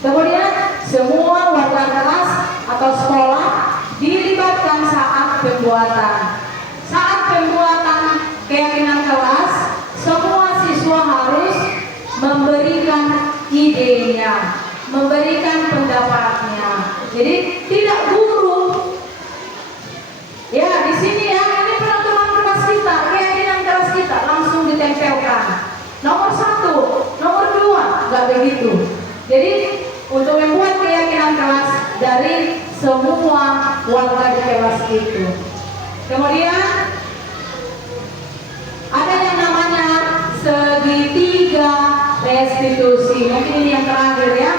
Kemudian semua warga kelas atau sekolah dilibatkan saat pembuatan. Saat pembuatan keyakinan kelas, semua siswa harus memberikan idenya, memberikan pendapatnya. Jadi tidak guru. Ya, di sini ya, ini peraturan kelas kita, keyakinan kelas kita langsung ditempelkan. Nomor 1, nomor 2, nggak begitu. Jadi untuk membuat keyakinan kelas dari semua warga di kelas itu. Kemudian ada yang namanya segitiga restitusi. Mungkin ini yang terakhir, ya.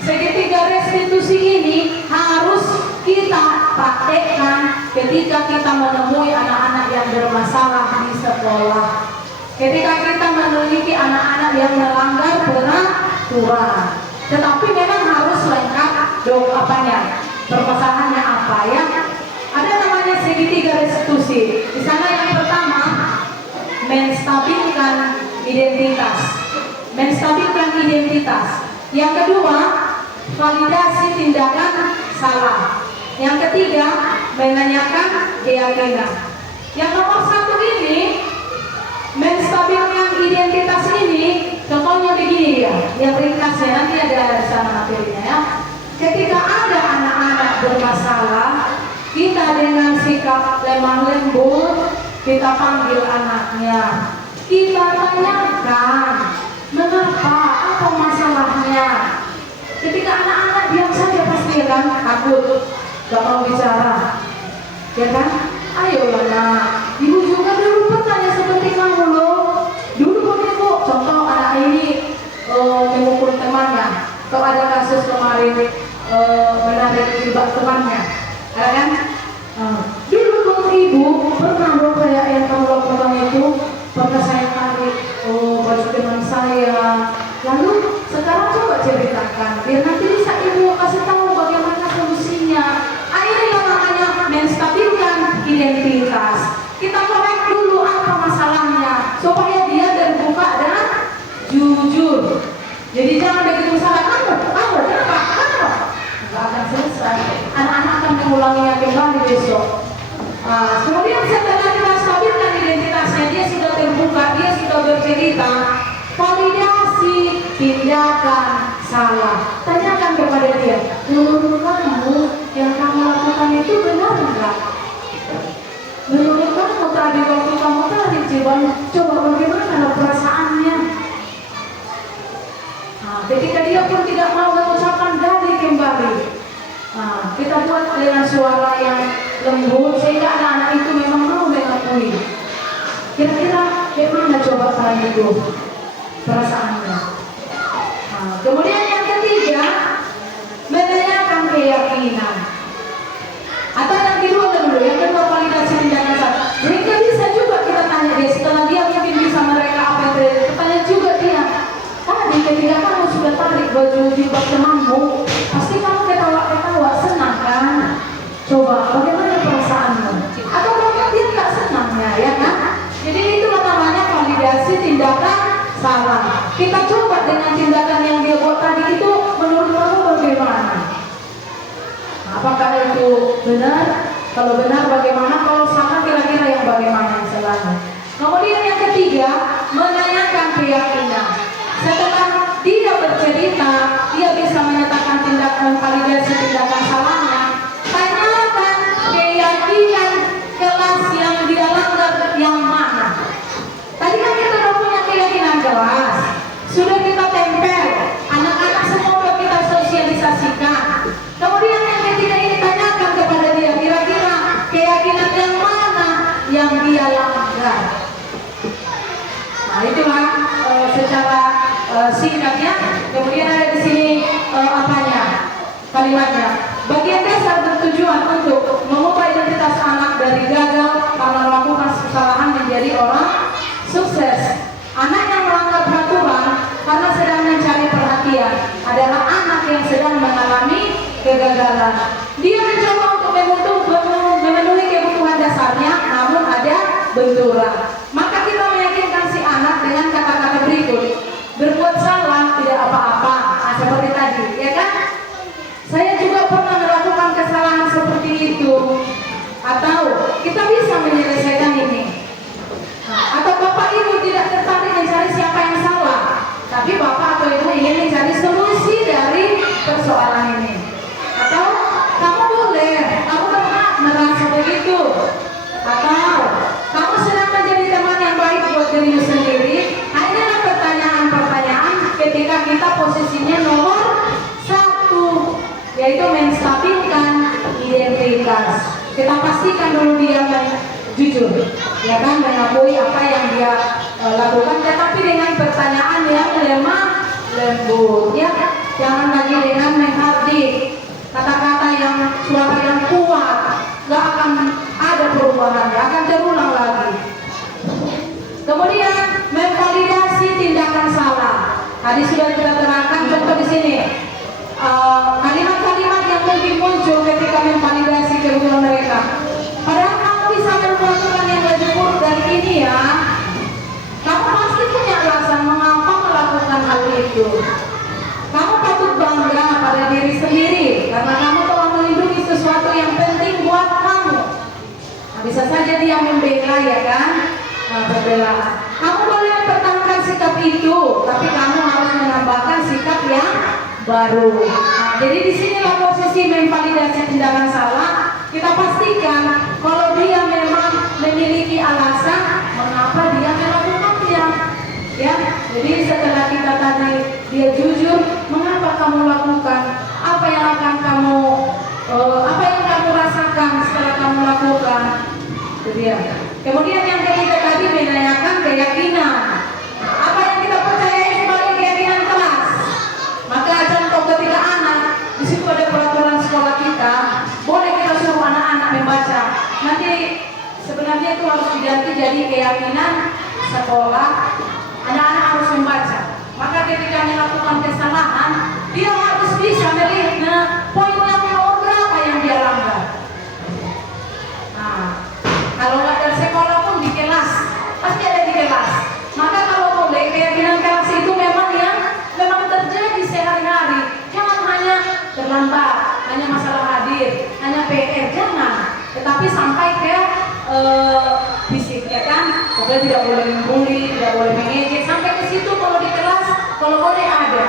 Segitiga restitusi ini harus kita praktekkan ketika kita menemui anak-anak yang bermasalah di sekolah. Ketika kita memiliki anak-anak yang melanggar peraturan. Tetapi memang harus lengkap permasalahannya apa, ya. Ada namanya segitiga restitusi. Di sana yang pertama menstabilkan identitas. Yang kedua, validasi tindakan salah. Yang ketiga, menanyakan keyakinan. Yang nomor 1 ini, menstabilkan identitas ini, contohnya begini ya, yang ringkasnya nanti ada di sana materinya, ya. Ketika ada anak-anak bermasalah, kita dengan sikap lemah lembut, kita panggil anaknya, kita tanyakan, mengapa, apa masalahnya. Ketika anak-anak diam saja pasti kan takut, gak mau bicara, ya kan? Ayolah nak, ibu juga dulu pernah ya seperti kamu loh. Dulu begitu, contoh anak ini memukul temannya. Kalau ada kasus kemarin menarik jilbab temannya, ya kan? Dulu dong ibu pernah dong kayak yang kamu lakukan itu, pernah saya tarik baju teman saya. Lalu sekarang coba ceritakan, biar nanti bisa ibu kasih tahu bagaimana solusinya. Ini yang namanya menstabilkan identitas. Kita korek dulu apa masalahnya supaya dia terbuka dan jujur. Jadi jangan begitu salah kamu kenapa? Nggak akan selesai. Anak-anak akan mengulanginya kembali besok. tadi waktu kamu tarik jilbab, coba bagaimana perasaannya? Nah, ketika dia pun tidak mau mengucapkan dari kembali, nah, kita buat dengan suara yang lembut sehingga anak-anak itu memang mau mengakui. Kira-kira bagaimana coba kalian itu perasaannya? Nah, kemudian yang ketiga, menanyakan keyakinan. Atau yang kedua dulu, yang kedua validasi tindakan salah. Mereka bisa juga kita tanya dia, setelah dia mungkin bisa mereka apa yang terjadi, kita tanya juga dia. Tadi ketika kamu sudah tarik baju jilbab temanmu, pasti kamu ketawa-ketawa, senang kan? Coba, bagaimana perasaanmu? Atau mungkin dia nggak senangnya, ya kan? Jadi itu namanya validasi tindakan salah. Kita coba dengan tindakan yang dia buat tadi itu, menurut kamu bagaimana? Apakah itu benar? Kalau benar bagaimana? Kalau salah kira-kira yang bagaimana yang salahnya? Kemudian yang ketiga, menanyakan keyakinan. Setelah dia bercerita, dia bisa menyatakan tindakan validasi tindakan salahnya. Tanyakan keyakinan kelas yang dia langgar yang mana. Tadi kan kita sudah punya keyakinan kelas, sudah kita tempel, anak-anak semua sudah kita sosialisasikan. Kemudian yang ketiga ini tanyakan kepada dia, kira-kira keyakinan yang mana yang dia langgar. Nah itulah secara singkatnya. Kemudian ada di sini kalimatnya. Bagian dasar bertujuan untuk mengubah identitas anak dari gagal karena melakukan kesalahan menjadi orang sukses. Anak yang melanggar peraturan karena sedang mencari perhatian adalah anak yang sedang mengalami kegagalan. Dia mencoba untuk memenuhi kebutuhan dasarnya, namun ada benturan. Maka kita meyakinkan si anak dengan kata-kata berikut: berbuat salah tidak apa-apa. Nah, seperti tadi, ya kan? Saya juga pernah melakukan kesalahan seperti itu. Atau kita bisa menyelesaikan ini. Atau bapak ibu tidak tertarik mencari siapa yang salah, tapi bapak atau ibu ingin mencari solusi dari persoalan ini. Atau kamu berhak merasa begitu. Atau kamu sedang menjadi teman yang baik buat dirimu sendiri. Nah, inilah pertanyaan-pertanyaan ketika kita posisinya nomor 1, yaitu menstabilkan identitas. Kita pastikan dulu dia jujur, ya kan, mengakui apa yang dia lakukan, tetapi dengan pertanyaan yang lemah lembut, ya, jangan lagi dengan menghardik kata-kata yang suara yang kuat, nggak akan ada perubahan, akan terulang lagi. Kemudian memvalidasi tindakan salah. Tadi sudah kita terangkan contoh di sini. Kalimat-kalimat yang mungkin muncul ketika memvalidasi kebetulan mereka. Padahal kamu bisa melakukan yang lebih buruk dari ini, ya. Kamu pasti punya alasan mengapa melakukan hal itu. Kamu patut bangga pada diri sendiri karena kamu telah melindungi sesuatu yang penting buat kamu. Nah, bisa saja dia membela, ya kan? Pembelaan. Kamu boleh mempertahankan sikap itu, tapi kamu harus menambahkan sikap yang baru. Nah, jadi di sinilah posisi memvalidasi tindakan salah. Kita pastikan kalau dia memang memiliki alasan mengapa dia melakukannya. Ya, jadi setelah kita tadi dia jujur, mengapa kamu lakukan, apa yang akan kamu, apa yang kamu rasakan setelah kamu lakukan. Itu dia. Kemudian yang ketiga tadi menanyakan keyakinan. Apa yang kita percayai sebagai keyakinan kelas. Maka contoh ketika anak, di situ ada peraturan sekolah kita, boleh kita suruh anak-anak membaca. Nanti sebenarnya itu harus diganti jadi keyakinan sekolah, anak-anak harus membaca. Maka ketika melakukan kesalahan, dia harus bisa melihat poin yang nomor berapa yang dia langgar. Nah, kalau nggak dari sekolah pun di kelas, pasti ada di kelas. Maka kalau boleh keyakinan kelas itu memang yang memang terjadi sehari-hari. Jangan hanya terlambat, hanya masalah hadir, hanya PR, jangan. Tetapi sampai ke fisik, ya kan? Pokoknya tidak boleh membuli, tidak boleh mengejek. Sampai ke situ kalau di kelas, kalau boleh ada.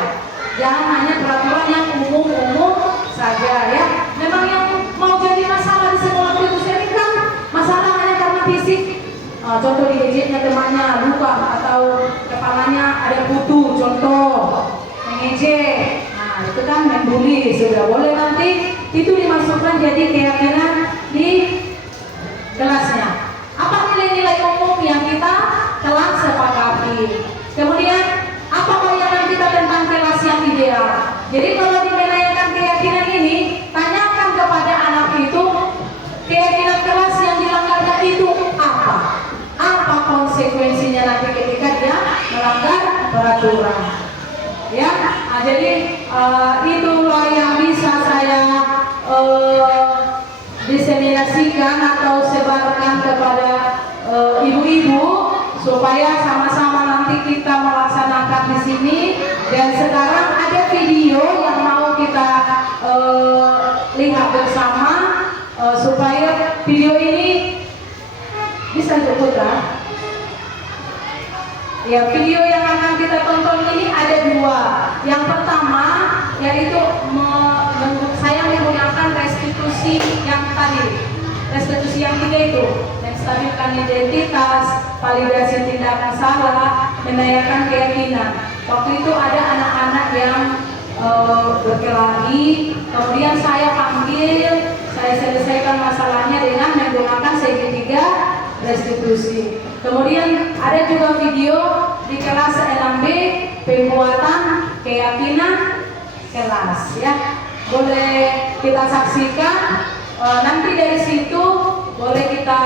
Jangan hanya peraturan yang umum-umum saja, ya. Memang yang mau jadi masalah di sekolah itu sering kan masalah hanya karena fisik. contoh di gadgetnya temannya luka atau kepalanya ada kutu, contoh mengejek. Nah itu kan membuli, sudah boleh nanti itu dimasukkan jadi keyakinan di kelasnya. Apa nilai-nilai umum yang kita telah sepakati? Kemudian apa bayangan kita tentang kelas yang ideal? Jadi kalau dimenangkan keyakinan ini, tanyakan kepada anak itu keyakinan kelas yang dilanggarnya itu apa? Apa konsekuensinya nanti ketika dia melanggar peraturan? Ya, jadi itulah yang bisa saya diseminasikan atau sebarkan kepada ibu-ibu supaya sama-sama nanti kita melaksanakan di sini. Dan sekarang ada video yang mau kita lihat bersama supaya video ini bisa diputar. Ya, video yang akan kita tonton ini ada dua. Yang pertama yaitu saya menggunakan restitusi yang tadi, restitusi yang tiga itu, menstabilkan identitas, validasi tindakan salah, menanyakan keyakinan. Waktu itu ada anak-anak yang berkelahi, kemudian saya panggil, saya selesaikan masalahnya dengan menggunakan segitiga restitusi. Kemudian ada juga video di kelas 6B penguatan keyakinan kelas, ya. Boleh kita saksikan. Nanti dari situ boleh kita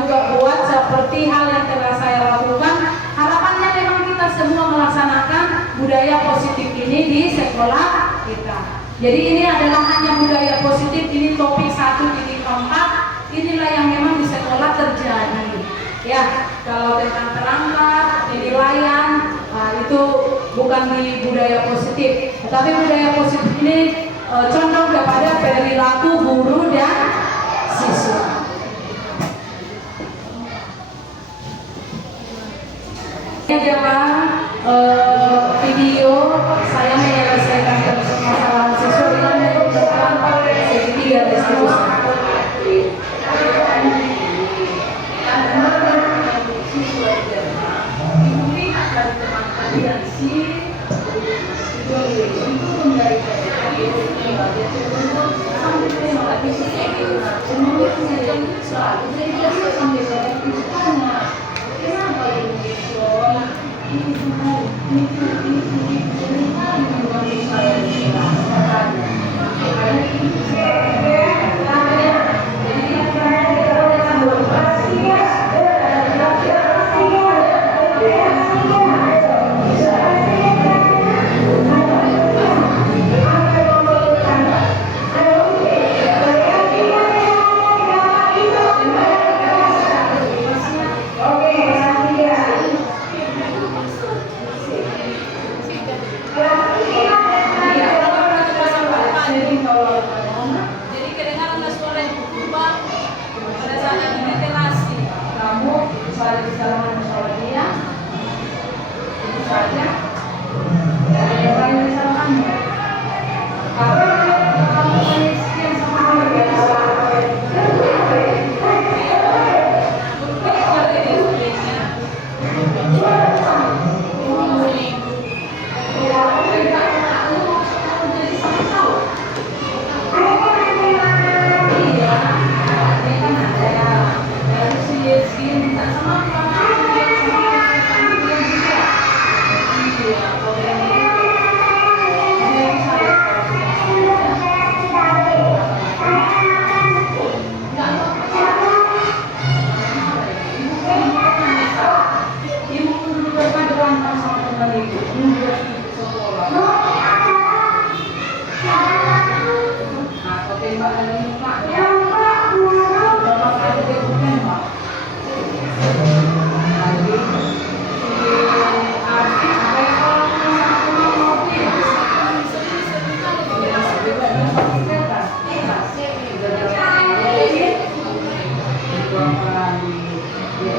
juga buat seperti hal yang telah saya lakukan. Harapannya memang kita semua melaksanakan budaya positif ini di sekolah kita. Jadi ini adalah hanya budaya positif, ini topik 1.4. Inilah yang memang di sekolah terjadi. Ya, kalau tentang perangkat, penilaian, itu bukan di budaya positif. Tetapi budaya positif ini condong kepada perilaku guru dan siswa. Ini adalah video saya menyelesaikan permasalahan siswa dengan menggunakan segitiga restitusi.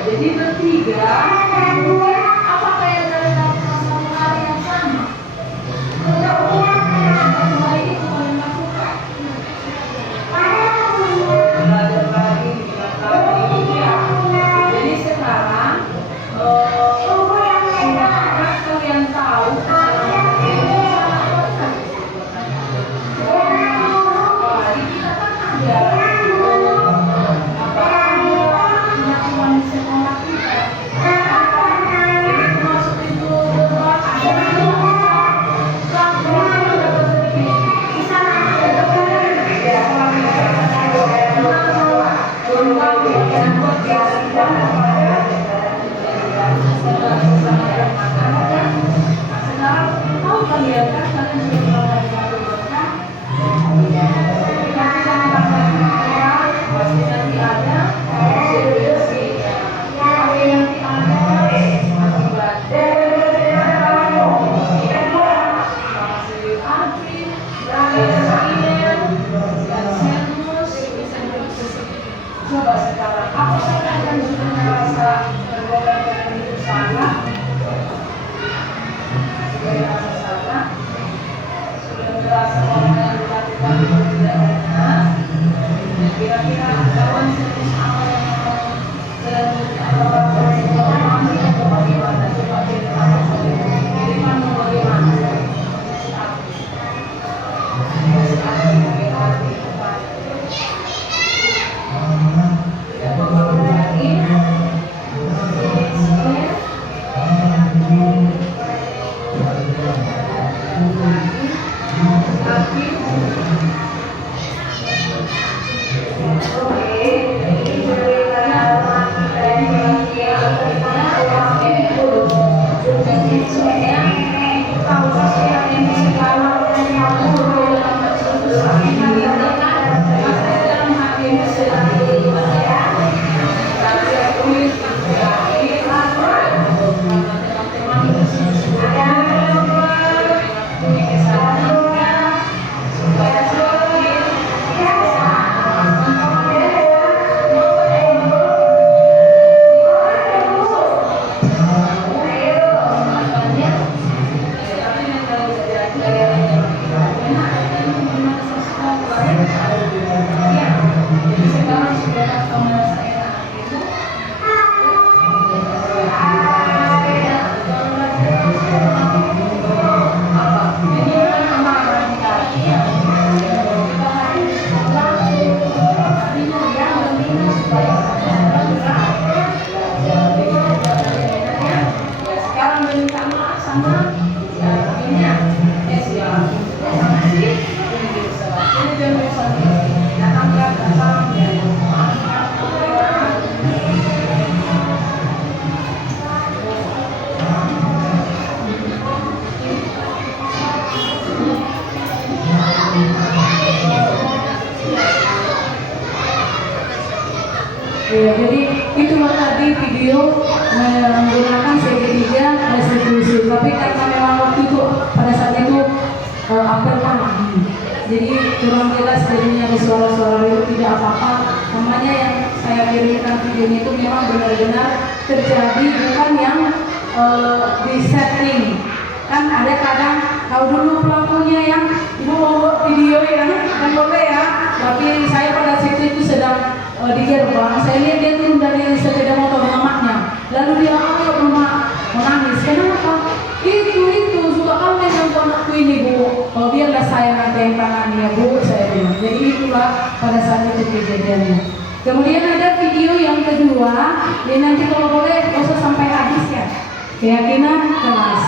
Jadi bertiga, apa kayak dalam hal yang sama? Belajar lagi, jadi sekarang video menggunakan segitiga restitusi, tapi karena memang waktu itu pada saat itu apel pagi, jadi kurang jelas jadinya ada suara-suara itu tidak apa-apa. Namanya yang saya kirimkan videonya itu memang benar-benar terjadi, bukan yang di setting. Kan ada kadang kau dulu pelakunya yang ibu mau video ya, kan boleh ya. Tapi saya pada situ itu sedang di gerbang, saya lihat dia turun dari sepeda motor mamanya, lalu dia mama menangis. Kenapa? Itu suka kau mengganggu anakku ini bu. Oh biarlah saya nanti yang tangani ya bu, saya bilang. Jadi itulah pada saat itu kejadiannya. Kemudian ada video yang kedua, ini nanti kalau boleh gak usah sampai habis ya. Keyakinan kelas.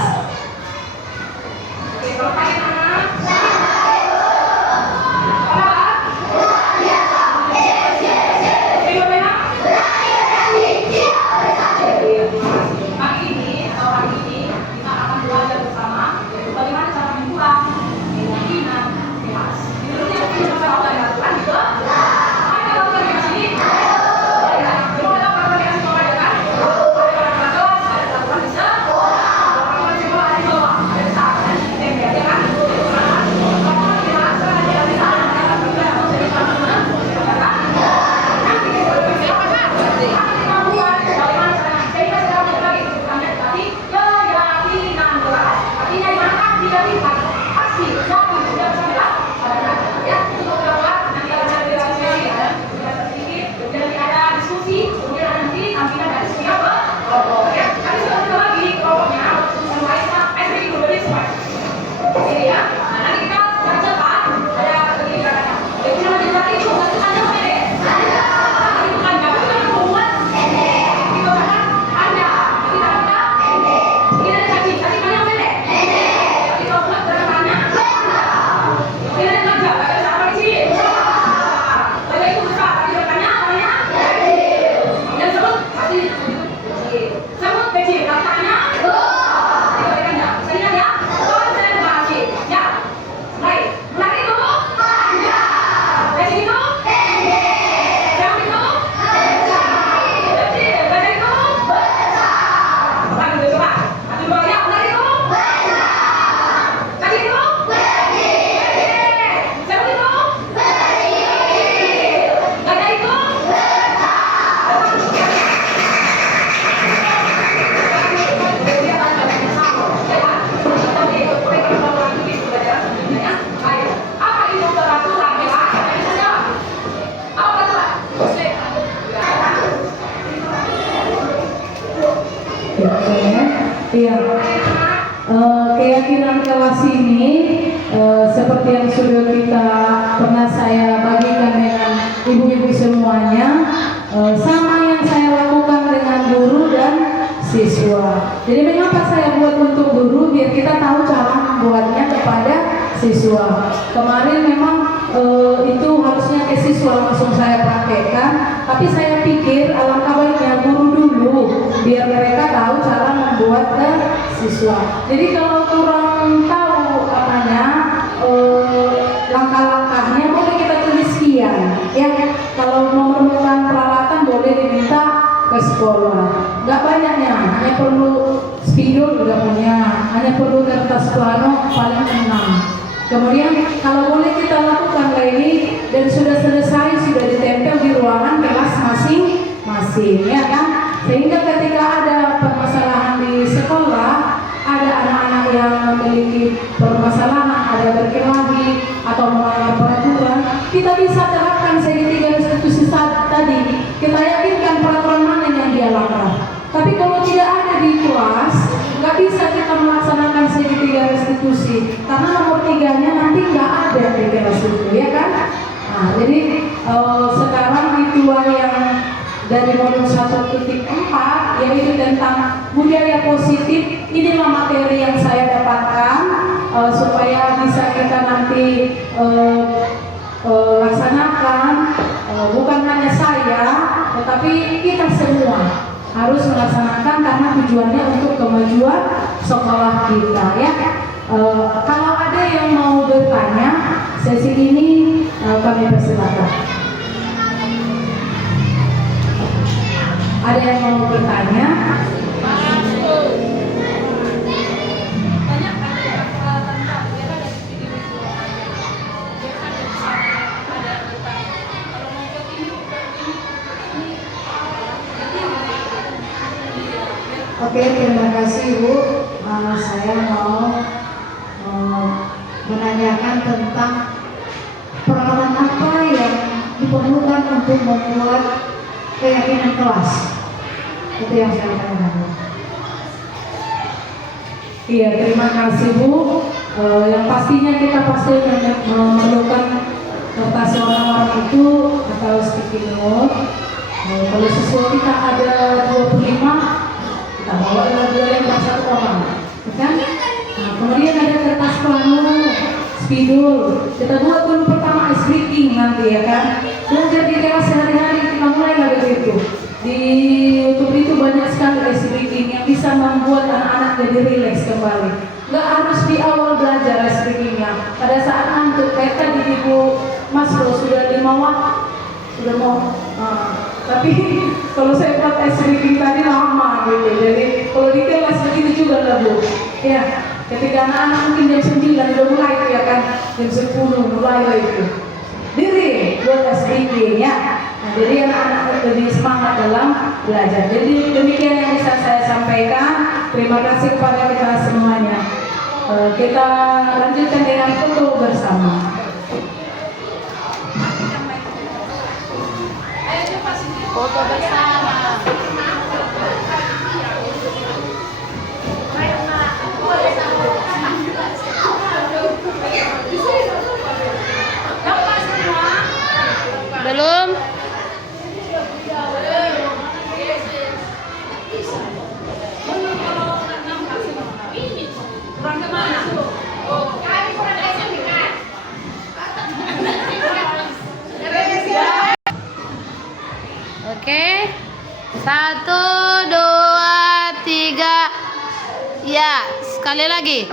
Iya, keyakinan kelas ini seperti yang sudah kita pernah saya bagikan dengan ibu-ibu semuanya, sama yang saya lakukan dengan guru dan siswa. Jadi mengapa saya buat untuk guru, biar kita tahu cara membuatnya kepada siswa. Kemarin memang itu harusnya ke siswa langsung saya praktekkan, tapi saya pikir alangkah baiknya guru dulu biar mereka tahu cara membuat ke siswa. Jadi kalau kurang tahu langkah-langkahnya, boleh kita tulis sekian ya. Kalau memerlukan peralatan boleh diminta ke sekolah. Nggak banyaknya, hanya perlu spidol udah punya, hanya perlu kertas plano paling 6. Kemudian kalau boleh kita lakukan lagi dan sudah selesai, sudah ditempel di ruangan kelas masing-masing ya kan, sehingga ketika ada permasalahan di sekolah, ada anak-anak yang memiliki permasalahan, ada berkelahi atau melanggar peraturan, kita bisa terapkan segitiga restitusi tadi. Kita yakinkan peraturan mana yang dia langgar. Tapi kalau tidak ada di kelas, nggak bisa kita melaksanakan segitiga restitusi, karena nomor 3-nya nanti nggak ada di kelas itu, ya kan? Nah, jadi sekarang ritual yang dari modul 1.4 yaitu tentang budaya positif, inilah materi yang saya dapatkan supaya bisa kita nanti laksanakan, bukan hanya saya, tetapi kita semua harus melaksanakan karena tujuannya untuk kemajuan sekolah kita ya. Kalau ada yang mau bertanya, sesi ini kami persilakan. Ada yang mau bertanya? Oke, terima kasih Bu. Saya mau menanyakan tentang peralatan apa yang diperlukan untuk membuat keyakinan kelas. Itu yang saya tanyakan. Iya, terima kasih Bu. Yang pastinya kita pasti memerlukan kertas warna-warni itu atau sticky note. Kalau siswa kita ada 25, kita bawa dua lembar satu orang, kan? Nah, kemudian ada kertas plano, spidol. Kita buat dulu pertama ice breaking nanti ya kan. Belajar di kelas sehari-hari kita mulai begitu. Di YouTube itu banyak sekali ice breaking yang bisa membuat anak-anak jadi rileks kembali. Nggak harus di awal belajar ice breakingnya. Pada saat ngantuk, kayak tadi Ibu Mas Bro sudah 5 waktu sudah mau. Tapi kalau saya buat ice breaking tadi lama gitu. Jadi kalau di kelas begitu juga lah Bu. Ya, ketika anak-anak mungkin jam 9 udah mulai itu ya kan, jam 10 mulai itu. Diri buat ice breaking ya. Nah, jadi anak-anak lebih semangat dalam belajar. Jadi demikian yang bisa saya sampaikan. Terima kasih kepada kita semuanya. Kita lanjutkan dengan foto bersama. Foto bersama. Belum. Oke, 1, 2, 3, ya sekali lagi.